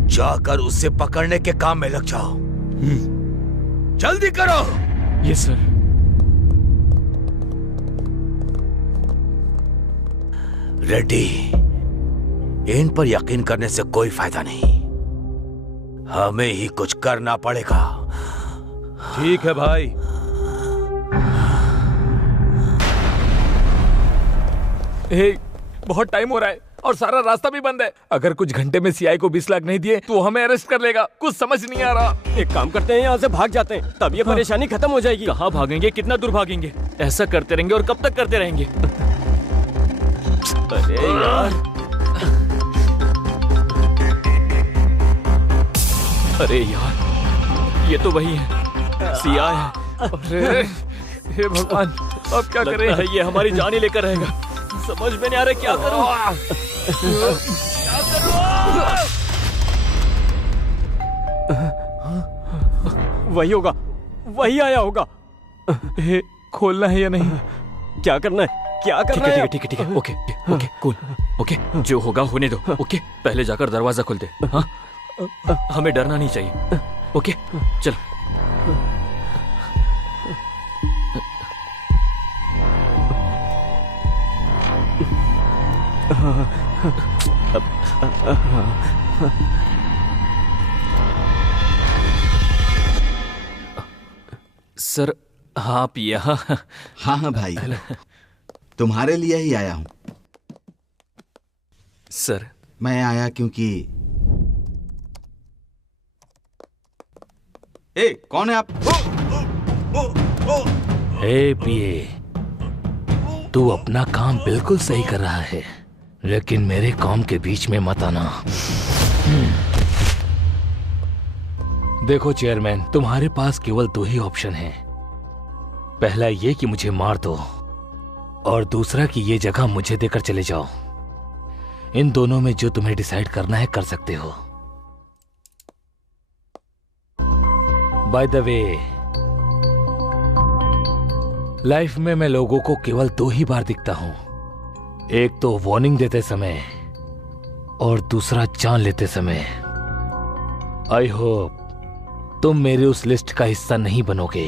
जाकर उसे पकड़ने के काम में लग जाओ। जल्दी करो। Yes sir. रेड्डी, इन पर यकीन करने से कोई फायदा नहीं, हमें ही कुछ करना पड़ेगा। ठीक है भाई। हे, बहुत टाइम हो रहा है और सारा रास्ता भी बंद है। अगर कुछ घंटे में सीआई को 20 लाख नहीं दिए तो हमें अरेस्ट कर लेगा। कुछ समझ नहीं आ रहा। एक काम करते हैं, यहाँ से भाग जाते हैं, तब ये परेशानी खत्म हो जाएगी। कहाँ भागेंगे, कितना दूर भागेंगे? ऐसा करते रहेंगे और कब तक करते रहेंगे? अरे यार, अरे यार, ये तो वही है, सीआई है। अरे हे भगवान, अब क्या करें? लगता है ये हमारी जान ही लेकर रहेगा। समझ में नहीं आ रहा क्या करूं। वही होगा, वही आया होगा। हे, खोलना है या नहीं? क्या करना है, क्या करना है? ठीक है, ओके, कूल, ओके, जो होगा होने दो। ओके, पहले जाकर दरवाजा खोल दे। हाँ, हमें डरना नहीं चाहिए। ओके, चलो। सर, आप यहाँ? हाँ भाई, तुम्हारे लिए ही आया हूँ। सर, मैं आया क्योंकि कौन है आप? हे पीए, तू अपना काम बिल्कुल सही कर रहा है, लेकिन मेरे काम के बीच में मत आना। देखो चेयरमैन, तुम्हारे पास केवल दो ही ऑप्शन हैं। पहला ये कि मुझे मार दो, और दूसरा कि ये जगह मुझे देकर चले जाओ। इन दोनों में जो तुम्हें डिसाइड करना है कर सकते हो। बाय द वे, लाइफ में मैं लोगों को केवल दो ही बार दिखता हूं, एक तो वार्निंग देते समय और दूसरा जान लेते समय। आई होप तुम मेरी उस लिस्ट का हिस्सा नहीं बनोगे।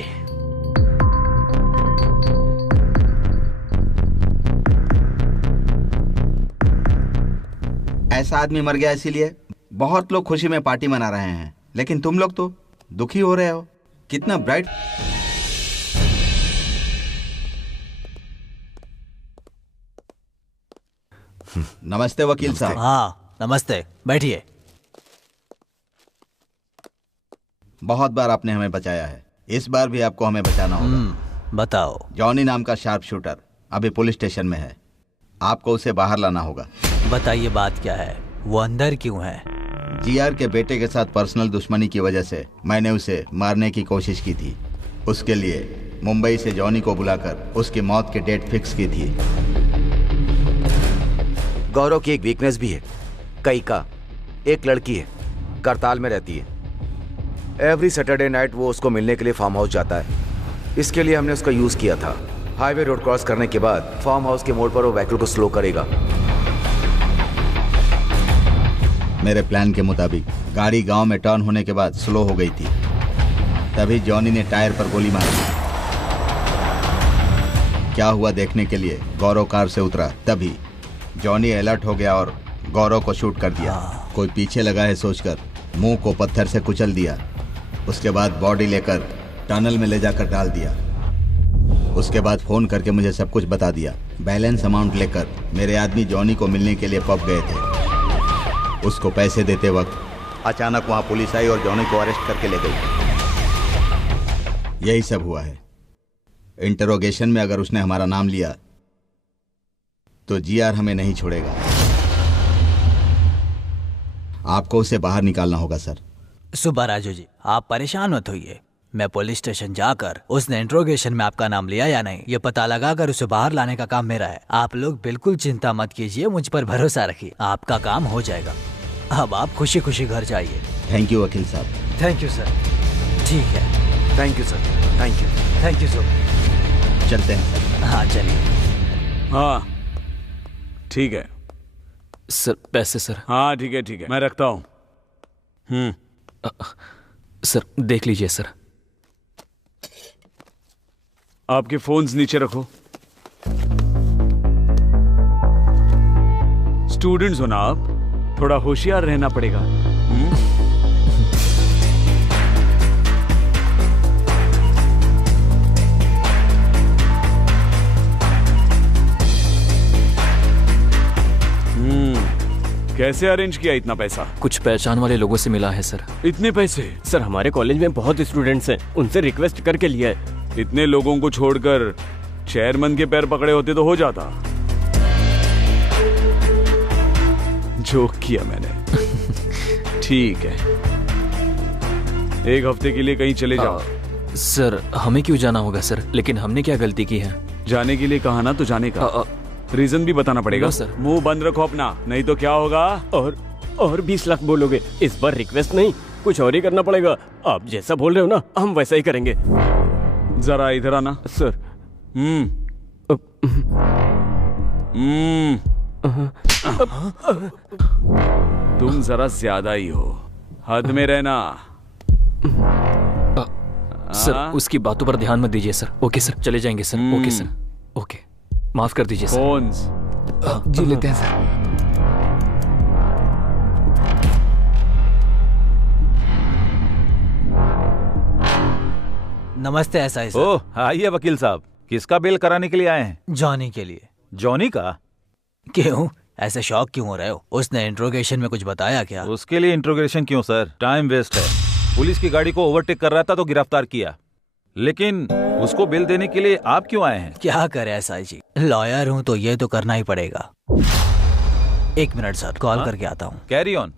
ऐसा आदमी मर गया इसीलिए बहुत लोग खुशी में पार्टी मना रहे हैं, लेकिन तुम लोग तो दुखी हो रहे हो। कितना ब्राइट। नमस्ते वकील साहब। हाँ नमस्ते, बैठिए। बहुत बार आपने हमें बचाया है, इस बार भी आपको हमें बचाना होगा। बताओ। जॉनी नाम का शार्प शूटर अभी पुलिस स्टेशन में है, आपको उसे बाहर लाना होगा। बताइए बात क्या है, वो अंदर क्यों है? जीआर के बेटे के साथ पर्सनल दुश्मनी की वजह से मैंने उसे मारने की कोशिश की थी। उसके लिए मुंबई से जॉनी को बुलाकर उसकी मौत की डेट फिक्स की थी। गौरव की एक वीकनेस भी है, कई का एक लड़की है, करताल में रहती है। एवरी सैटरडे नाइट वो उसको मिलने के लिए फार्म हाउस जाता है। इसके लिए हमने उसका यूज किया था। हाईवे रोड क्रॉस करने के बाद फार्म हाउस के मोड़ पर वो व्हीकल को स्लो करेगा। मेरे प्लान के मुताबिक गाड़ी गांव में टर्न होने के बाद स्लो हो गई थी, तभी जॉनी ने टायर पर गोली मारी। क्या हुआ देखने के लिए गौरव कार से उतरा, तभी जॉनी अलर्ट हो गया और गौरव को शूट कर दिया। कोई पीछे लगा है सोचकर मुंह को पत्थर से कुचल दिया। उसके बाद बॉडी लेकर टनल में ले जाकर डाल दिया। उसके बाद फोन करके मुझे सब कुछ बता दिया। बैलेंस अमाउंट लेकर मेरे आदमी जॉनी को मिलने के लिए पब गए थे। उसको पैसे देते वक्त अचानक वहां पुलिस आई और जॉनी को अरेस्ट करके ले गई। यही सब हुआ है। इंटरोगेशन में अगर उसने हमारा नाम लिया तो जीआर हमें नहीं छोड़ेगा। आपको उसे बाहर निकालना होगा सर। सुबह राजू जी, आप परेशान मत होइए। मैं पुलिस स्टेशन जाकर उसने इंट्रोगेशन में आपका नाम लिया या नहीं ये पता लगाकर उसे बाहर लाने का काम मेरा है। आप लोग बिल्कुल चिंता मत कीजिए, मुझ पर भरोसा रखिए, आपका काम हो जाएगा। अब आप खुशी खुशी घर जाइए। थैंक यू वकील साहब। Thank you sir. ठीक है, thank you sir. Thank you. Thank you sir. चलते हैं सर। हाँ चलिए। हाँ ठीक है सर। पैसे सर। हाँ ठीक है मैं रखता हूँ। सर देख लीजिए सर। आपके फोन्स नीचे रखो। स्टूडेंट्स हो ना आप, थोड़ा होशियार रहना पड़ेगा। कैसे अरेंज किया इतना पैसा? कुछ पहचान वाले लोगों से मिला है सर। इतने पैसे? सर हमारे कॉलेज में बहुत स्टूडेंट्स हैं, उनसे रिक्वेस्ट करके लिया है। इतने लोगों को छोड़कर चेयरमैन के पैर पकड़े होते तो हो जाता। जोक किया मैंने। ठीक है, एक हफ्ते के लिए कहीं चले जाओ। सर हमें क्यों जाना होगा सर? लेकिन हमने क्या गलती की है? जाने के लिए कहा ना तो जाने का रीजन भी बताना पड़ेगा सर। मुंह बंद रखो अपना, नहीं तो क्या होगा? और 20 लाख बोलोगे? इस बार रिक्वेस्ट नहीं, कुछ और ही करना पड़ेगा। आप जैसा बोल रहे हो ना, हम वैसा ही करेंगे। जरा इधर आना सर। तुम जरा ज्यादा ही हो, हद में रहना। सर उसकी बातों पर ध्यान मत दीजिए सर। ओके सर, चले जाएंगे सर। ओके सर, ओके, माफ कर दीजिए सर। फोन्स जी लेते हैं सर। नमस्ते एसआई सर। ओह आइए वकील साहब, किसका बेल कराने के लिए आए हैं? जॉनी के लिए। जॉनी का? क्यों ऐसे शॉक क्यों हो रहे हो? उसने इंट्रोगेशन में कुछ बताया क्या? उसके लिए इंट्रोगेशन क्यों सर, टाइम वेस्ट है। पुलिस की गाड़ी को ओवरटेक कर रहा था तो गिरफ्तार किया, लेकिन उसको बेल देने के लिए आप क्यों आए हैं? क्या करे एसआई जी, लॉयर हूँ तो ये तो करना ही पड़ेगा। एक मिनट सर, कॉल करके आता हूँ। Carry on.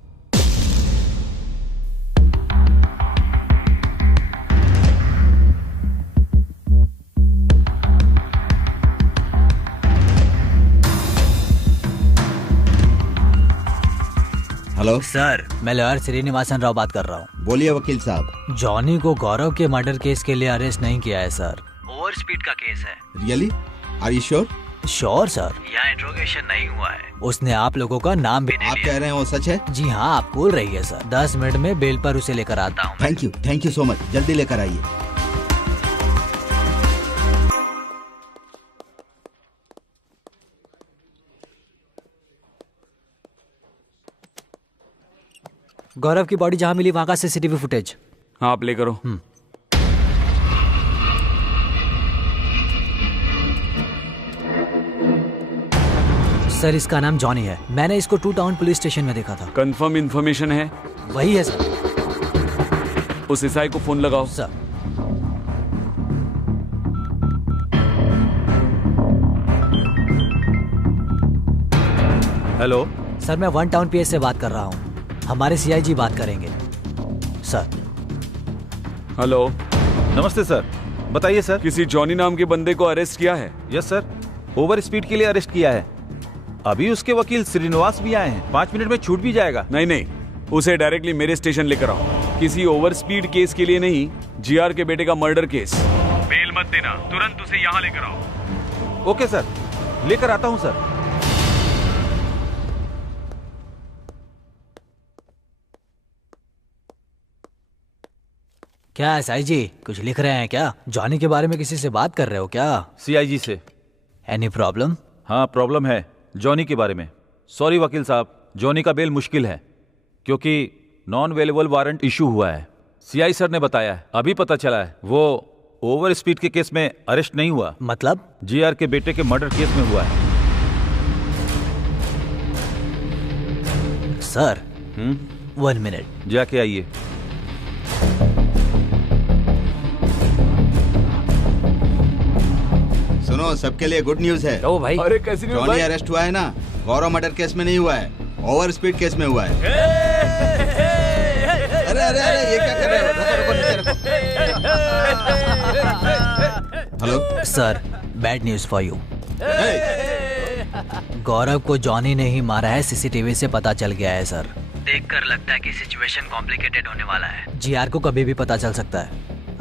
हेलो सर, मैं लॉयर श्रीनिवासन राव बात कर रहा हूँ। बोलिए वकील साहब। जॉनी को गौरव के मर्डर केस के लिए अरेस्ट नहीं किया है सर। ओवर स्पीड का केस है। Really? Are you sure? Sure sir, यहाँ इंट्रोगेशन नहीं हुआ है। उसने आप लोगों का नाम भी आप कह रहे हैं वो सच है? जी हाँ, आप बोल रही है सर। 10 मिनट में बेल पर उसे लेकर आता हूँ। थैंक यू सो मच, जल्दी लेकर आइए। गौरव की बॉडी जहाँ मिली वहाँ का सीसीटीवी फुटेज। हाँ आप ले करो। सर इसका नाम जॉनी है, मैंने इसको 2 टाउन पुलिस स्टेशन में देखा था। कंफर्म इन्फॉर्मेशन है? वही है सर। उस एसआई को फोन लगाओ। सर हेलो सर, मैं 1 टाउन पीएस से बात कर रहा हूँ। हमारे सीआईजी बात करेंगे सर। हेलो। नमस्ते सर, बताइए सर। किसी जॉनी नाम के बंदे को अरेस्ट किया है? यस सर, ओवर स्पीड के लिए अरेस्ट किया है। अभी उसके वकील श्रीनिवास भी आए हैं, 5 मिनट में छूट भी जाएगा। नहीं, उसे डायरेक्टली मेरे स्टेशन लेकर आओ। किसी ओवर स्पीड केस के लिए नहीं, जीआर के बेटे का मर्डर केस। बेल मत देना, तुरंत उसे यहाँ लेकर आओ। ओके सर, लेकर आता हूँ सर। क्या एसआई जी कुछ लिख रहे हैं क्या? जॉनी के बारे में किसी से बात कर रहे हो क्या? सीआईजी से। Any problem? हाँ प्रॉब्लम है, जॉनी के बारे में। सॉरी वकील साहब, जॉनी का बेल मुश्किल है क्योंकि नॉन अवेलेबल वारंट इशू हुआ है। सीआई सर ने बताया है, अभी पता चला है वो ओवर स्पीड के केस में अरेस्ट नहीं हुआ। मतलब? जीआर के बेटे के मर्डर केस में हुआ है। Sir 1 minute. जाके आइए। सुनो, सबके लिए गुड न्यूज है। ओ भाई, अरे कैसी न्यूज़ जॉनी भाई? अरेस्ट हुआ है ना, गौरव मर्डर केस में नहीं हुआ है, ओवर स्पीड केस में हुआ है। अरे अरे अरे, ये क्या कर रहे हो? रुको रुको, नीचे रखो। Hello sir, bad news for you. Gaurav को जॉनी ने ही मारा है, सीसीटीवी से पता चल गया है सर। देखकर लगता है कि सिचुएशन कॉम्प्लिकेटेड होने वाला है। जीआर को कभी भी पता चल सकता है।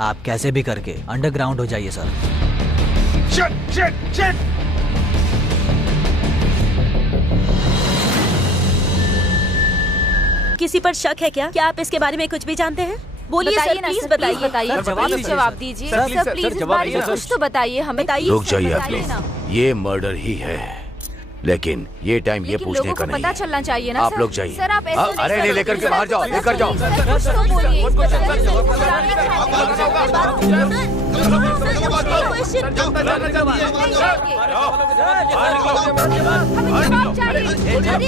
आप कैसे भी करके अंडरग्राउंड हो जाइए सर। Shit shit shit. किसी पर शक है क्या? क्या आप इसके बारे में कुछ भी जानते हैं? बोलिए सर, प्लीज बताइए। प्लीज जवाब दीजिए सर, प्लीज इस बारे में कुछ तो बताइए हमें। रुक जाइए आप लोग, ये मर्डर ही है, लेकिन ये टाइम ये पूछने लोगों का को नहीं पता है। चलना चाहिए ना आप सर। लोग जाइए। सर आप ऐसे अरे नहीं, लेकर के बाहर जाओ, लेकर जाओ।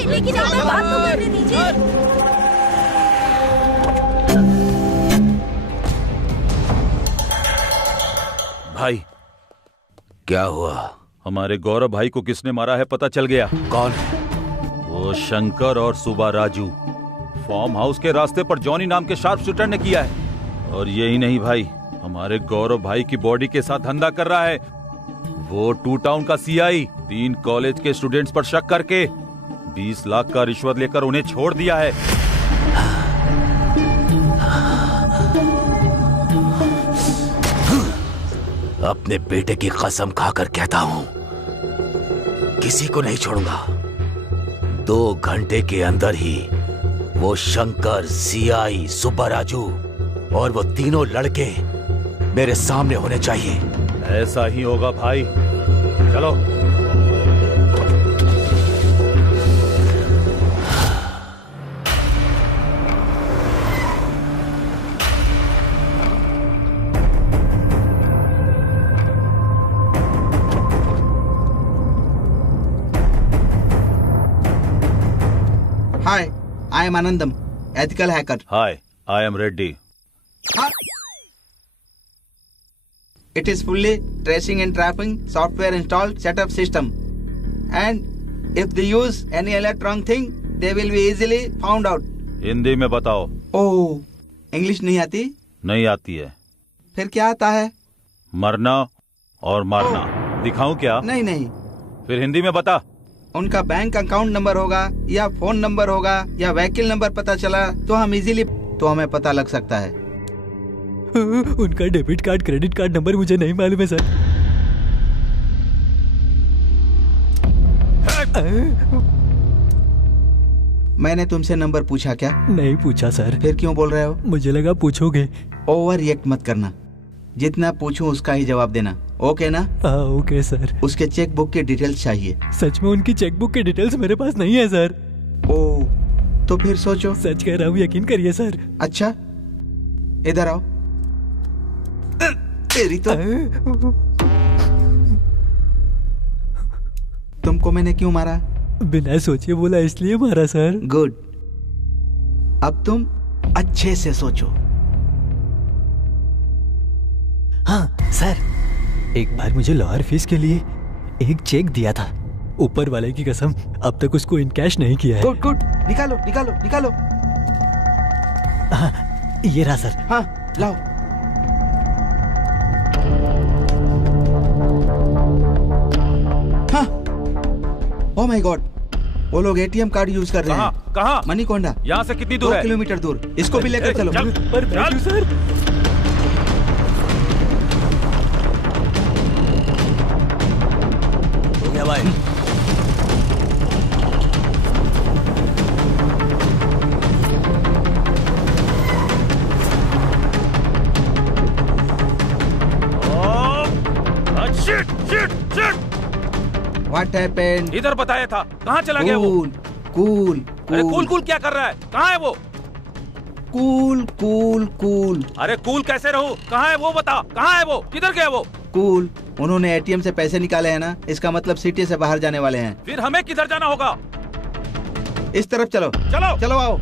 लेकिन आप बात तो करने दीजिए। भाई, क्या हुआ? हमारे गौरव भाई को किसने मारा है पता चल गया। कौन? वो शंकर और सुबह राजू। फार्म हाउस के रास्ते पर जॉनी नाम के शार्प शूटर ने किया है। और यही नहीं भाई, हमारे गौरव भाई की बॉडी के साथ धंधा कर रहा है वो 2 टाउन का सीआई। 3 कॉलेज के स्टूडेंट्स पर शक करके 20 लाख का रिश्वत लेकर उन्हें छोड़ दिया है। अपने बेटे की कसम खाकर कहता हूं, किसी को नहीं छोड़ूंगा। 2 घंटे के अंदर ही वो शंकर, सीआई, सुब्बा राजू और वो तीनों लड़के मेरे सामने होने चाहिए। ऐसा ही होगा भाई, चलो। Hi, I am Anandam, ethical hacker. Hi, I am Reddy. It is fully tracing and trapping software installed setup system. And if they use any electronic thing, they will be easily found out. Hindi में बताओ। ओह, English नहीं आती? नहीं आती है। फिर क्या आता है? मरना और मारना। दिखाऊं क्या? नहीं नहीं। फिर हिंदी में बता। उनका बैंक अकाउंट नंबर होगा या फोन नंबर होगा या व्हीकल नंबर पता चला तो हम इजीली तो हमें पता लग सकता है। उनका debit card credit card number मुझे नहीं मालूम है सर। मैंने तुमसे नंबर पूछा क्या? नहीं पूछा सर। फिर क्यों बोल रहे हो? मुझे लगा पूछोगे। ओवर रिएक्ट मत करना, जितना पूछूं उसका ही जवाब देना, ओके ना? हाँ ओके सर। उसके चेक बुक की डिटेल्स चाहिए। सच में उनकी चेक बुक की डिटेल्स मेरे पास नहीं है सर। ओ, तो फिर सोचो। सच कह रहा हूँ, यकीन करिए सर। अच्छा, इधर आओ। तेरी तो तुमको मैंने क्यों मारा? बिना सोचे बोला इसलिए मारा सर। गुड, अब तुम अच्छे से सोचो। हाँ सर, एक बार मुझे लॉयर फीस के लिए एक चेक दिया था। ऊपर वाले की कसम अब तक उसको इन कैश नहीं किया है। गुड गुड, निकालो निकालो निकालो। हाँ, ये रहा सर। हाँ लाओ। हाँ, ओह माय गॉड, वो लोग एटीएम कार्ड यूज कर रहे हैं। कहाँ? मणिकोंडा। यहाँ से कितनी दूर है? 2 किलोमीटर दूर। इसको भी लेकर चलो। पर बैठो सर। भाई What happened? इधर बताया था, कहाँ चला गया वो? कूल अरे कूल कूल क्या कर रहा है? कहाँ है वो? Cool cool cool. अरे कूल कैसे रहूं? कहाँ है वो बता? कहाँ है वो? किधर गया वो? कूल, उन्होंने एटीएम से पैसे निकाले हैं ना, इसका मतलब सिटी से बाहर जाने वाले हैं। फिर हमें किधर जाना होगा? इस तरफ चलो। चलो चलो आओ।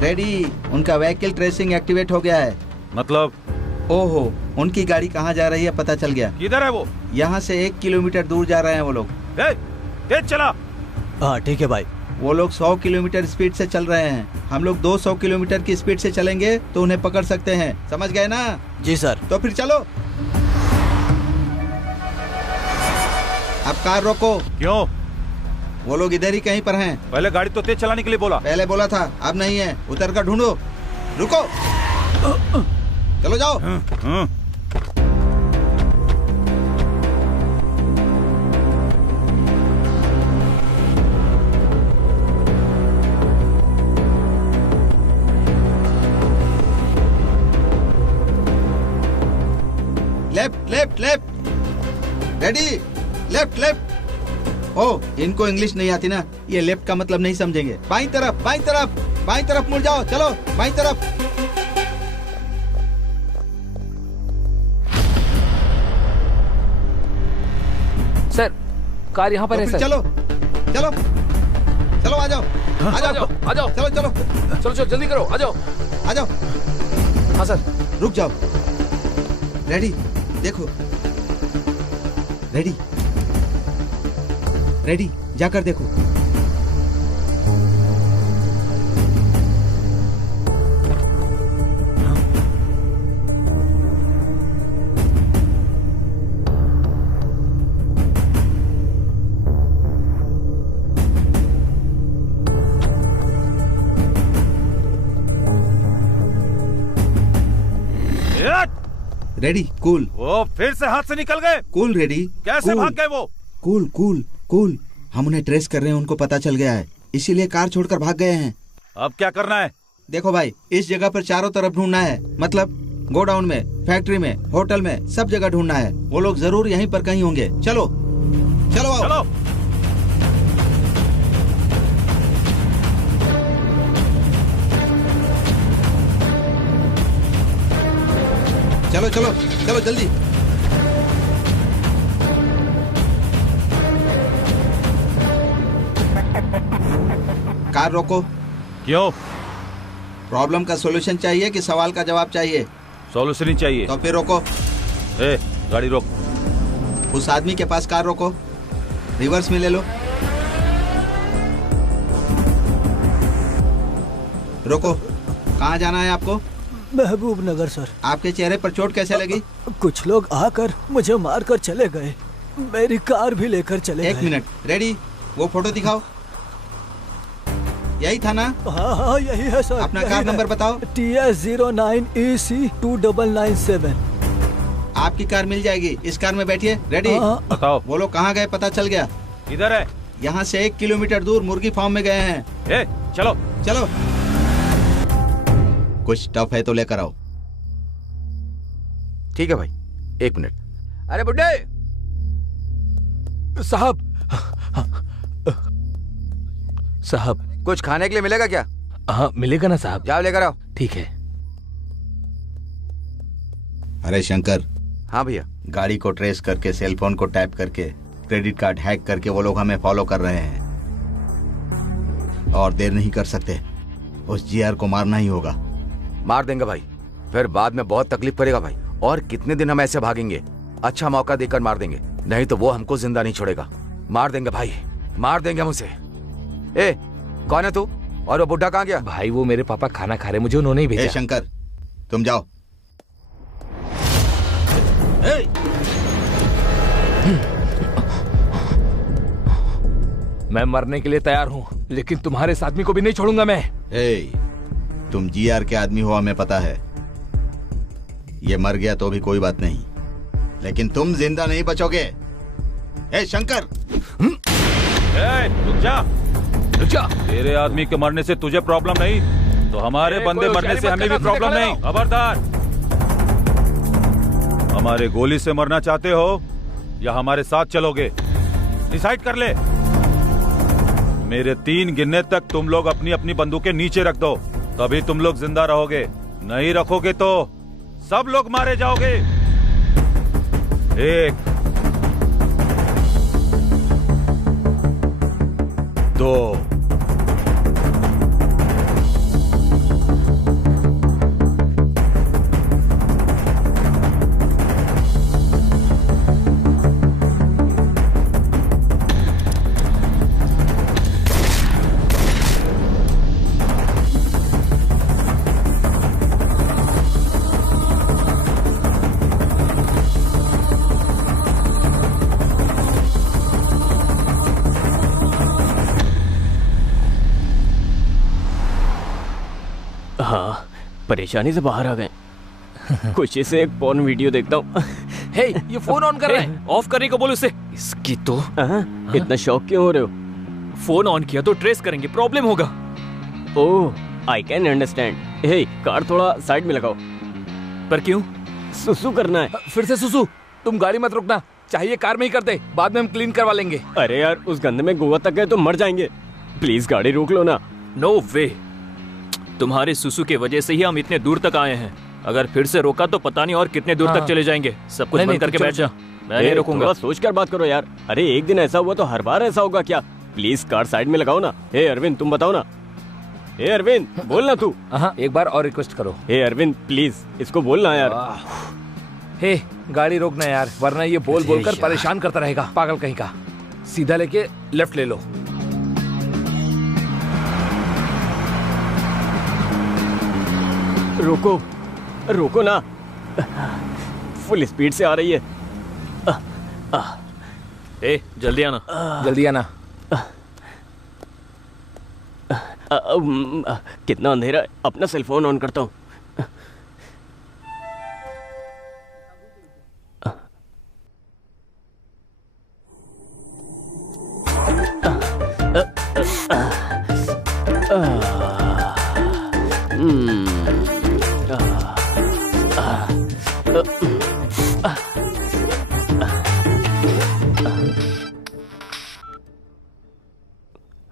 रेडी, उनका व्हीकल ट्रेसिंग एक्टिवेट हो गया है। मतलब? ओहो, उनकी गाड़ी कहाँ जा रही है पता चल गया। किधर है वो? यहाँ से 1 किलोमीटर दूर जा रहे हैं वो लोग। तेज चला। हाँ ठीक है भाई। वो लोग 100 किलोमीटर स्पीड से चल रहे हैं। हम लोग 200 किलोमीटर की स्पीड से चलेंगे तो उन्हें पकड़ सकते हैं, समझ गए ना? जी सर। तो फिर चलो। अब कार रोको। क्यों? वो लोग इधर ही कहीं पर हैं। पहले गाड़ी तो तेज चलाने के लिए बोला। पहले बोला था, अब नहीं है। उतर कर ढूंढो। रुको, चलो जाओ। Left left left. Ready, left left. ओ, इनको इंग्लिश नहीं आती ना, ये लेफ्ट का मतलब नहीं समझेंगे। बाईं तरफ, बाईं तरफ, बाईं तरफ मुड़ जाओ। चलो बाईं तरफ। सर, कार यहाँ पर है सर। चलो चलो चलो, आ जाओ आ जाओ आ जाओ। चलो चलो चलो चलो, जल्दी करो, आ जाओ आ जाओ। हाँ सर। रुक जाओ। रेडी, देखो। रेडी रेडी, जाकर देखो। Ready, cool. वो फिर से हाथ से निकल गए। Cool ready. कैसे भाग गए वो? Cool cool cool. हम उन्हें ट्रेस कर रहे हैं, उनको पता चल गया है, इसीलिए कार छोड़कर भाग गए हैं। अब क्या करना है? देखो भाई, इस जगह पर चारों तरफ ढूंढना है, मतलब गोडाउन में, फैक्ट्री में, होटल में, सब जगह ढूंढना है। वो लोग जरूर यहीं पर कहीं होंगे। चलो चलो आओ। चलो। चलो चलो चलो जल्दी। कार रोको। क्यों? प्रॉब्लम का सॉल्यूशन चाहिए कि सवाल का जवाब चाहिए? सॉल्यूशन ही चाहिए। तो फिर रोको। गाड़ी रोक। उस आदमी के पास कार रोको, रिवर्स में ले लो। रोको। कहाँ जाना है आपको? महबूब नगर सर। आपके चेहरे पर चोट कैसे लगी? कुछ लोग आकर मुझे मारकर चले गए, मेरी कार भी लेकर चले गए। 1 मिनट। रेडी, वो फोटो दिखाओ। यही था ना? हाँ हाँ यही है सर। अपना कार नंबर बताओ। TS09EC2997। आपकी कार मिल जाएगी, इस कार में बैठिए। रेडी? बताओ। वो लोग कहाँ गए पता चल गया? इधर है। यहाँ से 1 किलोमीटर दूर मुर्गी फार्म में गए हैं। चलो चलो। कुछ टफ है तो लेकर आओ। ठीक है भाई, 1 मिनट। अरे बुड्ढे साहब, साहब कुछ खाने के लिए मिलेगा क्या? हाँ मिलेगा ना साहब। जाओ लेकर आओ। ठीक है। अरे शंकर। हाँ भैया। गाड़ी को ट्रेस करके, सेलफोन को टैप करके, क्रेडिट कार्ड हैक करके वो लोग हमें फॉलो कर रहे हैं और देर नहीं कर सकते। उस जीआर को मारना ही होगा। मार देंगे भाई, फिर बाद में बहुत तकलीफ पड़ेगा भाई। और कितने दिन हम ऐसे भागेंगे? अच्छा मौका देकर मार देंगे, नहीं तो वो हमको जिंदा नहीं छोड़ेगा। मार देंगे भाई, मार देंगे हम उसे। ए, कौन है तू? और वो बुड्ढा कहाँ गया? भाई वो मेरे पापा खाना खा रहे, मुझे उन्होंने ही भेजा। ए शंकर, तुम जाओ। मैं मरने के लिए तैयार हूँ, लेकिन तुम्हारे इस आदमी को भी नहीं छोड़ूंगा मैं। तुम जीआर के आदमी हो, हमें पता है। ये मर गया तो भी कोई बात नहीं, लेकिन तुम जिंदा नहीं बचोगे। ए शंकर, रुक जा, रुक जा। तेरे आदमी के मरने से तुझे प्रॉब्लम नहीं, तो हमारे बंदे मरने से हमें भी प्रॉब्लम नहीं। खबरदार। हमारे गोली से मरना चाहते हो या हमारे साथ चलोगे? डिसाइड कर ले। मेरे 3 गिनने तक तुम लोग अपनी अपनी बंदूकें नीचे रख दो, तभी तुम लोग जिंदा रहोगे। नहीं रखोगे तो सब लोग मारे जाओगे। 1 2 परेशानी से बाहर आ गए। खुशी से एक पॉर्न वीडियो देखता हूँ। हे, ये फोन ऑन कर रहा है। ऑफ करने को बोलो उसे। इसकी तो इतना शौक क्यों हो रहे हो? फोन ऑन किया तो ट्रेस करेंगे, प्रॉब्लम होगा। Oh, I can understand. Hey, car थोड़ा साइड में लगाओ। पर क्यों? सुसु करना है। फिर से सुसु? तुम गाड़ी मत रुकना, चाहिए कार में ही कर दे, बाद में हम क्लीन करवा लेंगे। अरे यार, उस गंदे में गोवा तक गए तो मर जाएंगे। प्लीज गाड़ी रोक लो ना। नो वे, तुम्हारे सुसु के वजह से ही हम इतने दूर तक आए हैं। अगर फिर से रोका तो पता नहीं और कितने दूर तक चले जाएंगे। सब कुछ बंद करके बैठ जा, मैं नहीं रोकूंगा। सोच कर बात करो यार। अरे एक दिन ऐसा हुआ तो हर बार ऐसा होगा क्या? प्लीज कार साइड में लगाओ ना। हे अरविंद, तुम बताओ ना। हे अरविंद, बोलना तू। एक बार और रिक्वेस्ट करो। हे अरविंद, प्लीज इसको बोलना यार। हे, गाड़ी रोकना यार, वरना ये बोल बोल कर परेशान करता रहेगा, पागल कहीं का। सीधा लेके लेफ्ट ले लो। रोको, रोको ना। फुल स्पीड से आ रही है। ए, जल्दी आना, जल्दी आना। कितना अंधेरा है, अपना सेलफोन ऑन करता हूँ।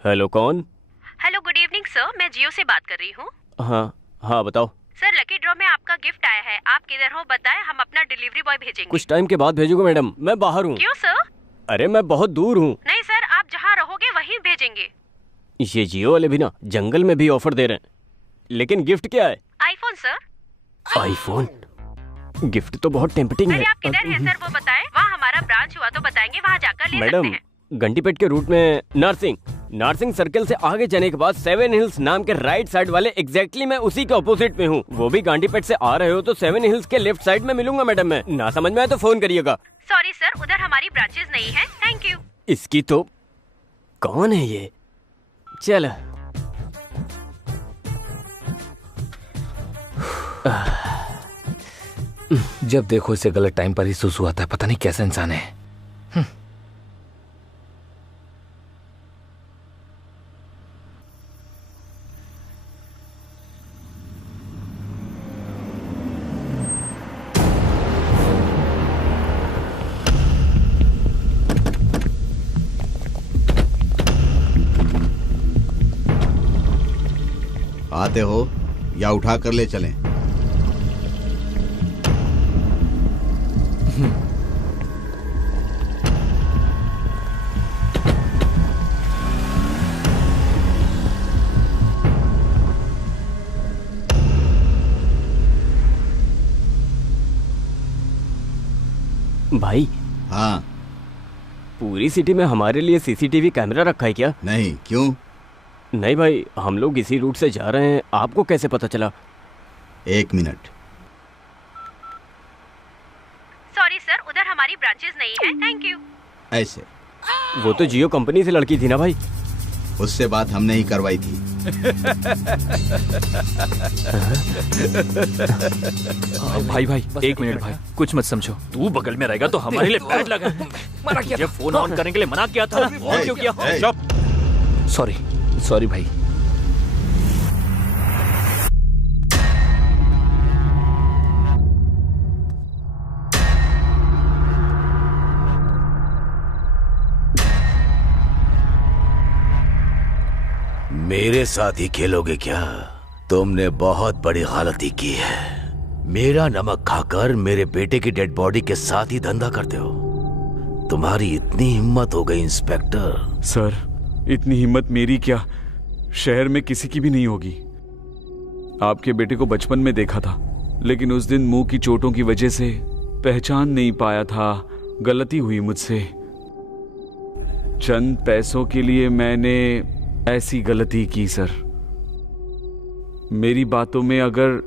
हेलो, कौन? हेलो, गुड इवनिंग सर, मैं जियो से बात कर रही हूँ। हाँ बताओ। सर, लकी ड्रॉ में आपका गिफ्ट आया है, आप किधर हो बताएं, हम अपना डिलीवरी बॉय भेजेंगे। कुछ टाइम के बाद भेजूंगा मैडम, मैं बाहर हूँ। क्यों सर? अरे मैं बहुत दूर हूँ। नहीं सर, आप जहाँ रहोगे वहीं भेजेंगे। ये जियो वाले भी ना जंगल में भी ऑफर दे रहे हैं, लेकिन गिफ्ट क्या है? IPhone sir. आईफोन? गिफ्ट तो बहुत टेम्पटिंग है। आप किधर हैं सर वो बताएं, वहाँ हमारा ब्रांच हुआ तो बताएंगे, वहाँ जाकर ले सकते हैं। घंटीपेट के रूट में नारसिंग सर्कल से आगे जाने के बाद 7 हिल्स नाम के राइट साइड वाले एग्जैक्टली मैं उसी के ऑपोजिट में हूँ। वो भी घंटीपेट से आ रहे हो तो 7 हिल्स के लेफ्ट साइड में मिलूंगा मैडम। मैं ना समझ में आए तो फोन करिएगा। सॉरी सर, उधर हमारी ब्रांचेस नहीं है। Thank you. इसकी तो कौन है ये? चल जब देखो इसे गलत टाइम पर ही सुसु आता है, पता नहीं कैसा इंसान है। आते हो या उठा कर ले चलें? भाई। हाँ। पूरी सिटी में हमारे लिए सीसीटीवी कैमरा रखा है क्या? नहीं, क्यों? नहीं भाई, हम लोग इसी रूट से जा रहे हैं, आपको कैसे पता चला? 1 मिनट। सॉरी सर, उधर हमारी ब्रांचेस नहीं है। Thank you. ऐसे? वो तो जियो कंपनी से लड़की थी ना भाई। उससे बात हमने ही करवाई थी। भाई 1 मिनट भाई, कुछ मत समझो। तू बगल में रहेगा तो हमारे लिए बैड लगा। मना किया, ये फोन ऑन करने के लिए मना किया था ना, ऑन क्यों किया? सॉरी भाई। मेरे साथ ही खेलोगे क्या? तुमने बहुत बड़ी गलती की है। मेरा नमक खाकर मेरे बेटे की डेड बॉडी के साथ ही धंधा करते हो। तुम्हारी इतनी हिम्मत हो गई इंस्पेक्टर। सर, इतनी हिम्मत मेरी क्या, शहर में किसी की भी नहीं होगी। आपके बेटे को बचपन में देखा था, लेकिन उस दिन मुंह की चोटों की वजह से पहचान नहीं पाया था। गलती हुई मुझसे। चंद पैसों के लिए मैंने ऐसी गलती की सर। मेरी बातों में अगर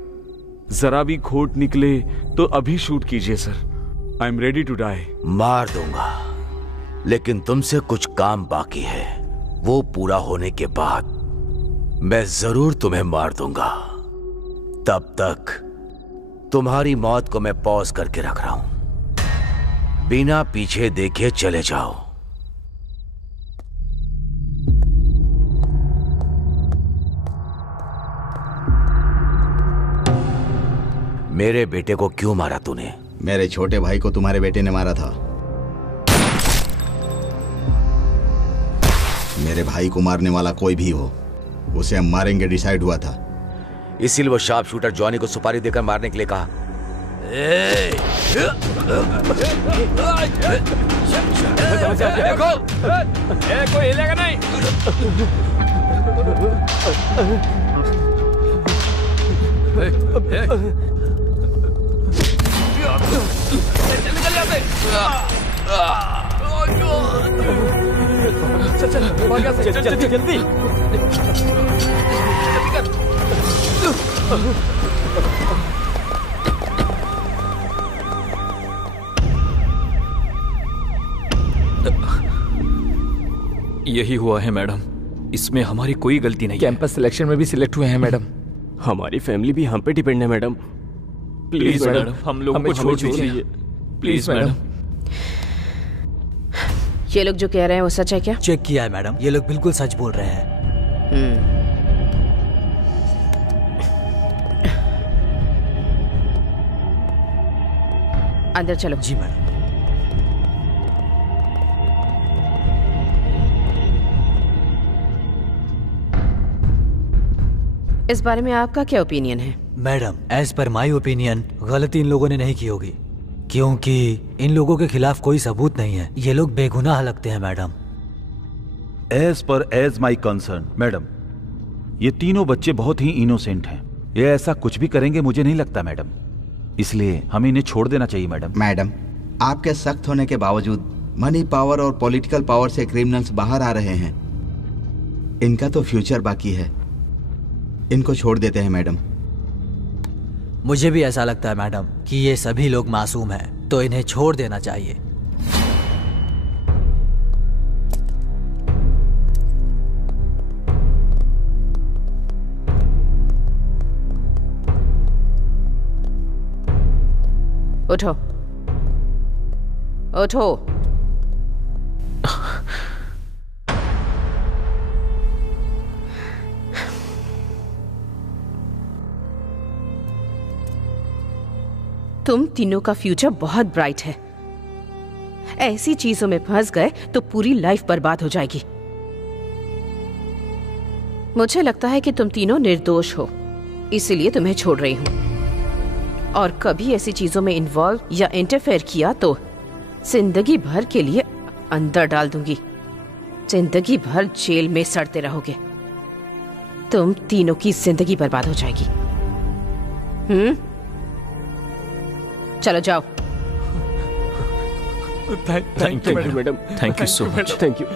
जरा भी खोट निकले तो अभी शूट कीजिए sir. I am ready to die. मार दूंगा, लेकिन तुमसे कुछ काम बाकी है। वो पूरा होने के बाद मैं जरूर तुम्हें मार दूंगा। तब तक तुम्हारी मौत को मैं पॉज करके रख रहा हूं। बिना पीछे देखे चले जाओ। मेरे बेटे को क्यों मारा तूने? मेरे छोटे भाई को तुम्हारे बेटे ने मारा था। मेरे भाई को मारने वाला कोई भी हो, उसे हम मारेंगे डिसाइड हुआ था। इसीलिए वो शार्प शूटर जॉनी को सुपारी देकर मारने के लिए कहा। देखो, कोई हिलेगा नहीं। चल जल्दी जल्दी यही हुआ है मैडम, इसमें हमारी कोई गलती नहीं। कैंपस सिलेक्शन में भी सिलेक्ट हुए हैं मैडम। हमारी फैमिली भी हम पे डिपेंड है मैडम। प्लीज मैडम, हम लोगों को छोड़ दीजिए प्लीज मैडम। ये लोग जो कह रहे हैं वो सच है क्या? चेक किया है मैडम, ये लोग बिल्कुल सच बोल रहे हैं। अंदर चलो। जी मैडम। इस बारे में आपका क्या ओपिनियन है? Madam, as per my opinion गलती इन लोगों ने नहीं की होगी, क्योंकि इन लोगों के खिलाफ कोई सबूत नहीं है। ये लोग बेगुनाह लगते हैं madam. As my concern madam, ये तीनों बच्चे बहुत ही इनोसेंट हैं। ये ऐसा कुछ भी करेंगे मुझे नहीं लगता मैडम, इसलिए हमें इन्हें छोड़ देना चाहिए मैडम। मैडम, आपके सख्त होने के बावजूद मनी पावर और पॉलिटिकल पावर से क्रिमिनल्स बाहर आ रहे हैं। इनका तो फ्यूचर बाकी है, इनको छोड़ देते हैं मैडम। मुझे भी ऐसा लगता है मैडम कि ये सभी लोग मासूम हैं, तो इन्हें छोड़ देना चाहिए। उठो उठो। तुम तीनों का फ्यूचर बहुत ब्राइट है। ऐसी चीजों में फंस गए तो पूरी लाइफ बर्बाद हो जाएगी। मुझे लगता है कि तुम तीनों निर्दोष हो, इसीलिए तुम्हें छोड़ रही हूं। और कभी ऐसी चीजों में इन्वॉल्व या इंटरफेयर किया तो जिंदगी भर के लिए अंदर डाल दूंगी। जिंदगी भर जेल में सड़ते रहोगे। तुम तीनों की जिंदगी बर्बाद हो जाएगी। चलो जाओ। Thank you madam. Thank you so much. Thank you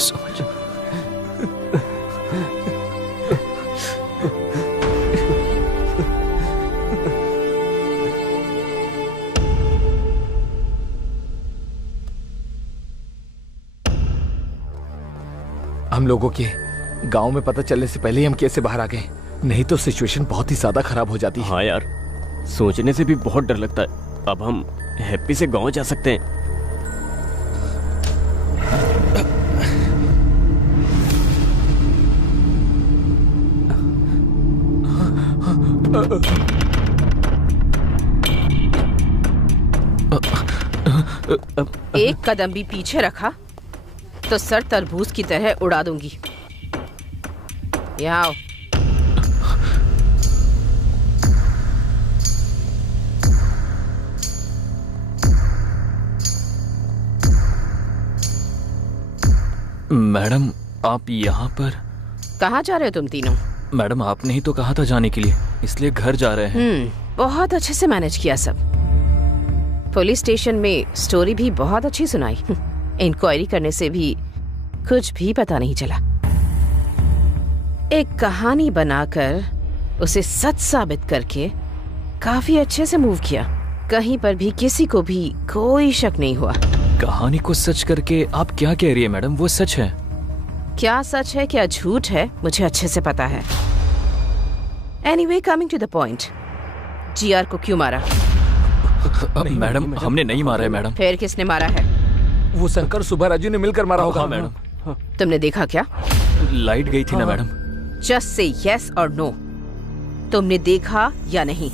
so much. हम लोगों के गांव में पता चलने से पहले ही हम कैसे बाहर आ गए, नहीं तो सिचुएशन बहुत ही ज्यादा खराब हो जाती है। हाँ यार, सोचने से भी बहुत डर लगता है। अब हम हैप्पी से गांव जा सकते हैं। एक कदम भी पीछे रखा तो सर तरबूज की तरह उड़ा दूंगी। यहाँ आओ। मैडम, आप यहाँ पर? कहाँ जा रहे हो तुम तीनों? मैडम, आपने ही तो कहा था जाने के लिए, इसलिए घर जा रहे हैं। बहुत अच्छे से मैनेज किया सब। पुलिस स्टेशन में स्टोरी भी बहुत अच्छी सुनाई। इंक्वायरी करने से भी कुछ भी पता नहीं चला। एक कहानी बनाकर उसे सच साबित करके काफी अच्छे से मूव किया। कहीं पर भी किसी को भी कोई शक नहीं हुआ। कहानी को सच करके आप क्या कह रही है मैडम? वो सच है। क्या सच है क्या झूठ है मुझे अच्छे से पता है। Anyway, coming to the point, GR को क्यों मारा? मैडम, हमने नहीं मारा है मैडम। फिर किसने मारा है? वो शंकर सुबह राजू ने मिलकर मारा होगा। हाँ मैडम। तुमने देखा क्या? लाइट गई थी ना मैडम। जस्ट से यस और नो, तुमने देखा या नहीं?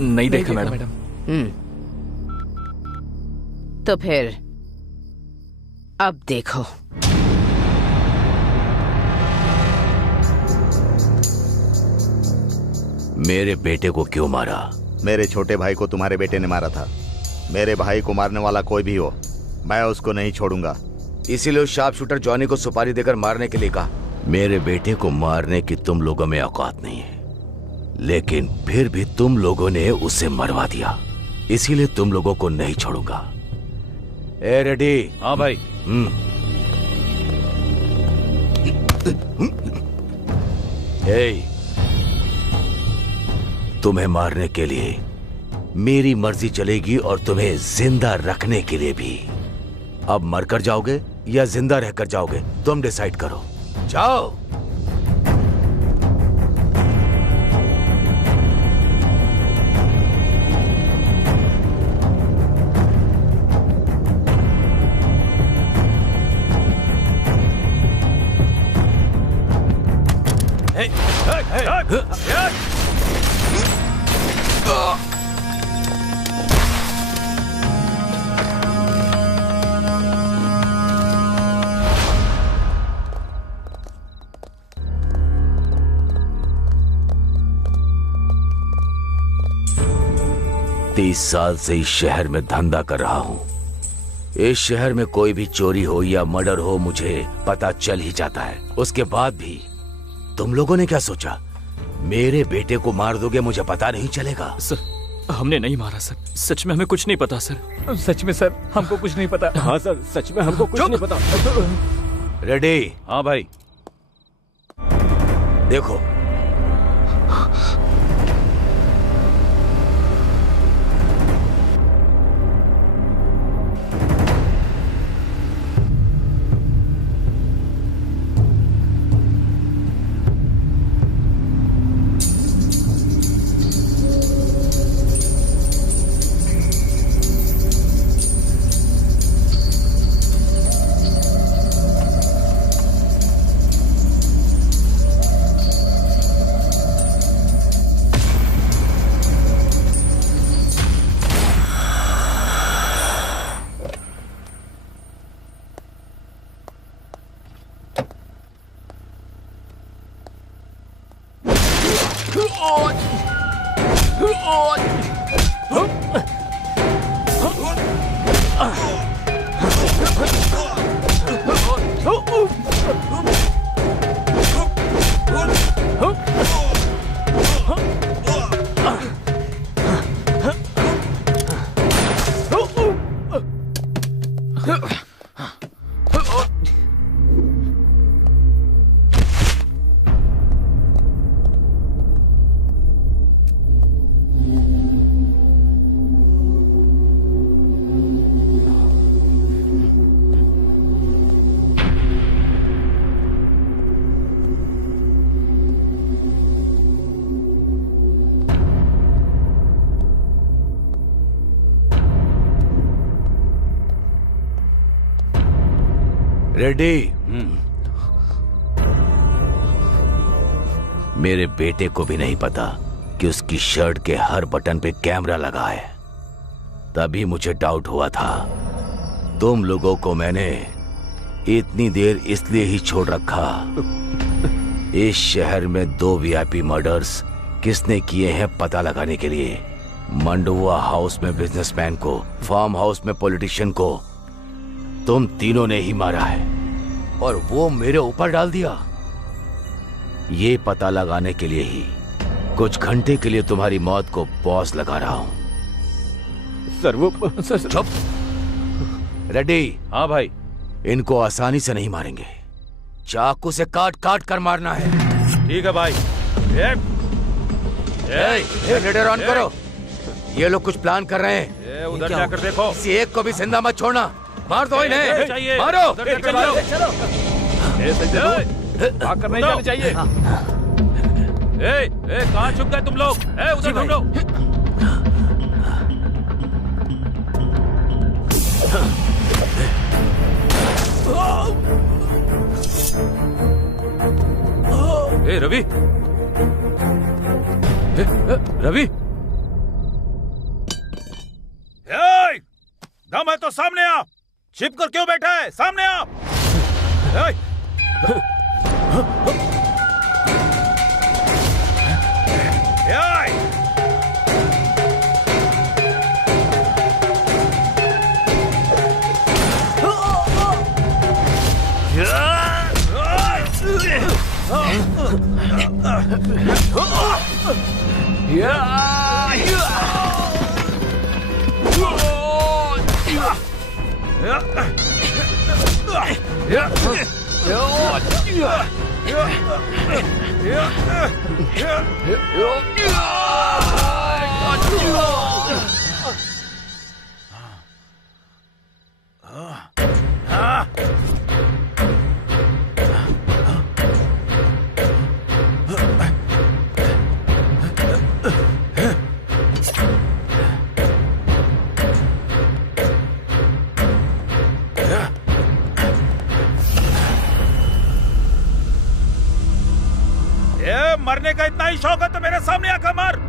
नहीं देखा मैडम। तो फिर अब देखो। मेरे बेटे को क्यों मारा? मेरे छोटे भाई को तुम्हारे बेटे ने मारा था। मेरे भाई को मारने वाला कोई भी हो, मैं उसको नहीं छोड़ूंगा। इसीलिए उस शार्प शूटर जॉनी को सुपारी देकर मारने के लिए कहा। मेरे बेटे को मारने की तुम लोगों में औकात नहीं है, लेकिन फिर भी तुम लोगों ने उसे मरवा दिया, इसीलिए तुम लोगों को नहीं छोड़ूंगा। ए रेडी? हाँ भाई। तुम्हें मारने के लिए मेरी मर्जी चलेगी और तुम्हें जिंदा रखने के लिए भी। अब मरकर जाओगे या जिंदा रहकर जाओगे, तुम डिसाइड करो। जाओ। तीस साल से इस शहर में धंधा कर रहा हूं। इस शहर में कोई भी चोरी हो या मर्डर हो, मुझे पता चल ही जाता है। उसके बाद भी तुम लोगों ने क्या सोचा, मेरे बेटे को मार दोगे, मुझे पता नहीं चलेगा? सर, हमने नहीं मारा सर। सच में हमें कुछ नहीं पता सर। सच में सर, हमको कुछ नहीं पता। हाँ सर, सच में हमको कुछ नहीं पता। रेडी? हाँ भाई। देखो, रेडी? मेरे बेटे को भी नहीं पता कि उसकी शर्ट के हर बटन पे कैमरा लगा है। तभी मुझे डाउट हुआ था। तुम लोगों को मैंने इतनी देर इसलिए ही छोड़ रखा। इस शहर में 2 वीआईपी मर्डर्स किसने किए हैं पता लगाने के लिए। मंडुआ हाउस में बिजनेसमैन को, फार्म हाउस में पॉलिटिशियन को तुम तीनों ने ही मारा है, और वो मेरे ऊपर डाल दिया। ये पता लगाने के लिए ही कुछ घंटे के लिए तुम्हारी मौत को पॉज लगा रहा हूं। सर वो चुप। रेडी? हाँ भाई। इनको आसानी से नहीं मारेंगे, चाकू से काट काट कर मारना है। ठीक है भाई। जनरेटर ऑन करो। ये लोग कुछ प्लान कर रहे हैं। उधर जाकर देखो। किसी एक को भी जिंदा मत छोड़ना। मार दो इन्हें। मारो। भाग कर नहीं जाना चाहिए। कहाँ छुप गए तुम लोग? उधर ढूंढो। रवि, रवि, दम है तो सामने आ। छिप कर क्यों बैठा है? सामने आ। मरने का इतना ही शौक है तो मेरे सामने आकर मार।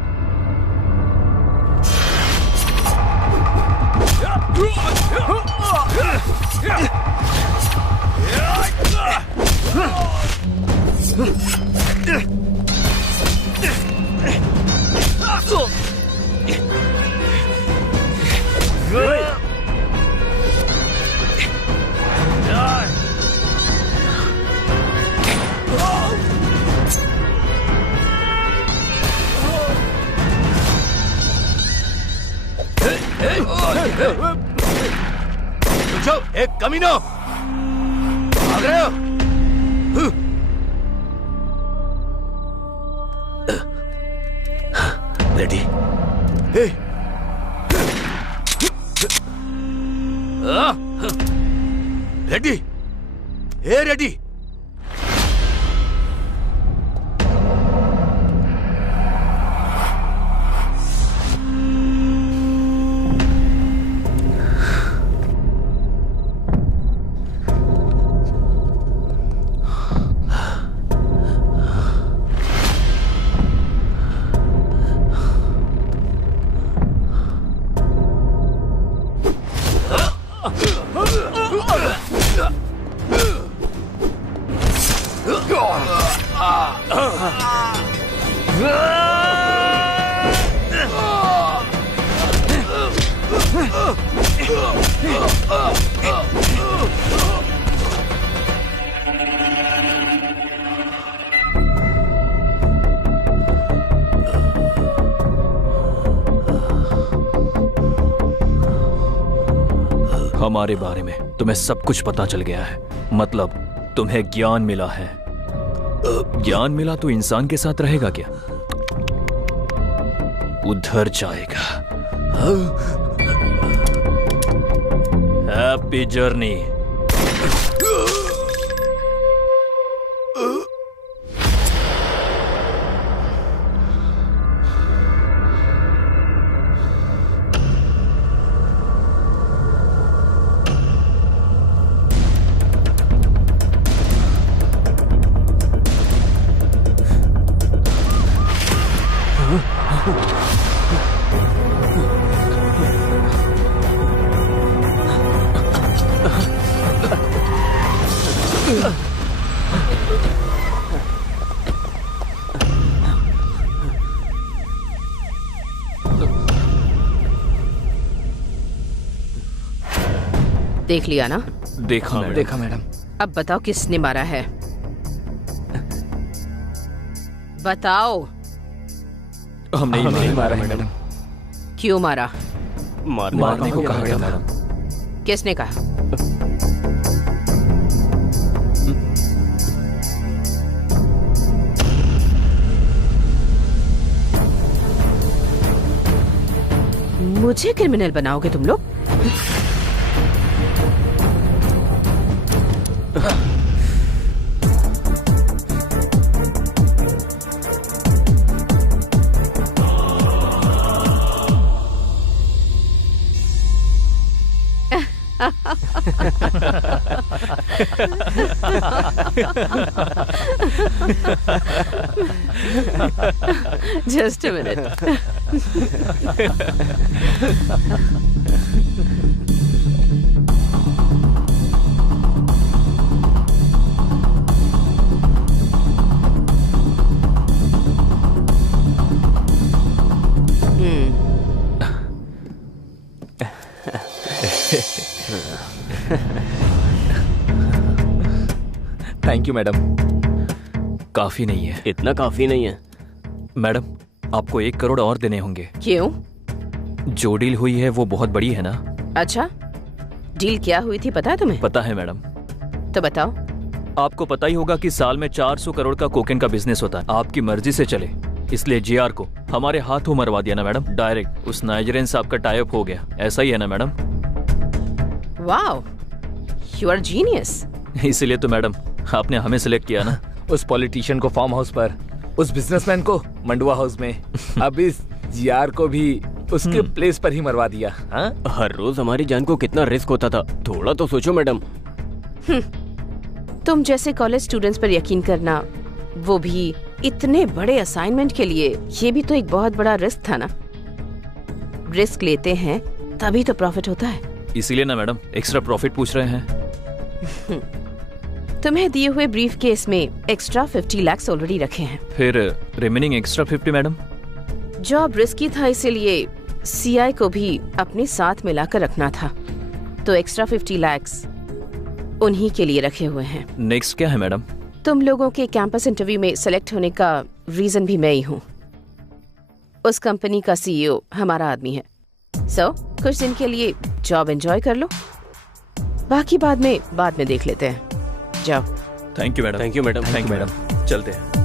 एक कमीनो, भाग रहे हो? रेडी? रेडी? रेडी? हमारे बारे में तुम्हें सब कुछ पता चल गया है। मतलब तुम्हें ज्ञान मिला है। ज्ञान मिला तो इंसान के साथ रहेगा क्या? उधर जाएगा। Happy journey. देख लिया ना? देखा मैडम। देखा मैडम। अब बताओ किसने मारा है? बताओ। हमने नहीं मारा मैडम। क्यों मारा? मारने को कहा गया मैडम। किसने कहा? मुझे क्रिमिनल बनाओगे तुम लोग? Just a minute. Thank you madam. काफी नहीं है। इतना काफी नहीं है मैडम, आपको 1 करोड़ और देने होंगे। क्यों? जो डील हुई है वो बहुत बड़ी है ना। अच्छा, डील क्या हुई थी पता है तुम्हें? पता है मैडम। तो बताओ। आपको पता ही होगा कि साल में 400 करोड़ का कोकेन का बिजनेस होता है। आपकी मर्जी से चले, इसलिए जीआर को हमारे हाथों मरवा दिया ना मैडम। डायरेक्ट उस नाइजीरियन साहब का टाई अप हो गया। ऐसा ही है ना madam? Wow, you are genius. इसीलिए तो मैडम आपने हमें सिलेक्ट किया ना। उस पॉलिटिशियन को फार्म हाउस पर, उस बिजनेसमैन को मंडुआ हाउस में, अब इस जीआर को भी उसके प्लेस पर ही मरवा दिया। हर रोज हमारी जान को कितना रिस्क होता था, थोड़ा तो सोचो मैडम। तुम जैसे कॉलेज स्टूडेंट्स पर यकीन करना, वो भी इतने बड़े असाइनमेंट के लिए, ये भी तो एक बहुत बड़ा रिस्क था ना। रिस्क लेते हैं तभी तो प्रॉफिट होता है। इसीलिए ना मैडम एक्स्ट्रा प्रॉफिट पूछ रहे हैं। तुम्हें दिए हुए ब्रीफ केस में एक्स्ट्रा 50 लाख ऑलरेडी रखे हैं। फिर remaining extra 50 madam? Job risky था, इसीलिए सीआई को भी अपने साथ मिलाकर रखना था, तो एक्स्ट्रा 50 लाख उन्हीं के लिए रखे हुए हैं। नेक्स्ट क्या है मैडम? तुम लोगों के कैंपस इंटरव्यू में सेलेक्ट होने का रीजन भी मैं ही हूँ। उस कंपनी का सीईओ हमारा आदमी है। सो कुछ दिन के लिए जॉब एंजॉय कर लो, बाकी बाद में देख लेते हैं। जाओ। Thank you madam. Thank you madam. Thank you madam. चलते हैं।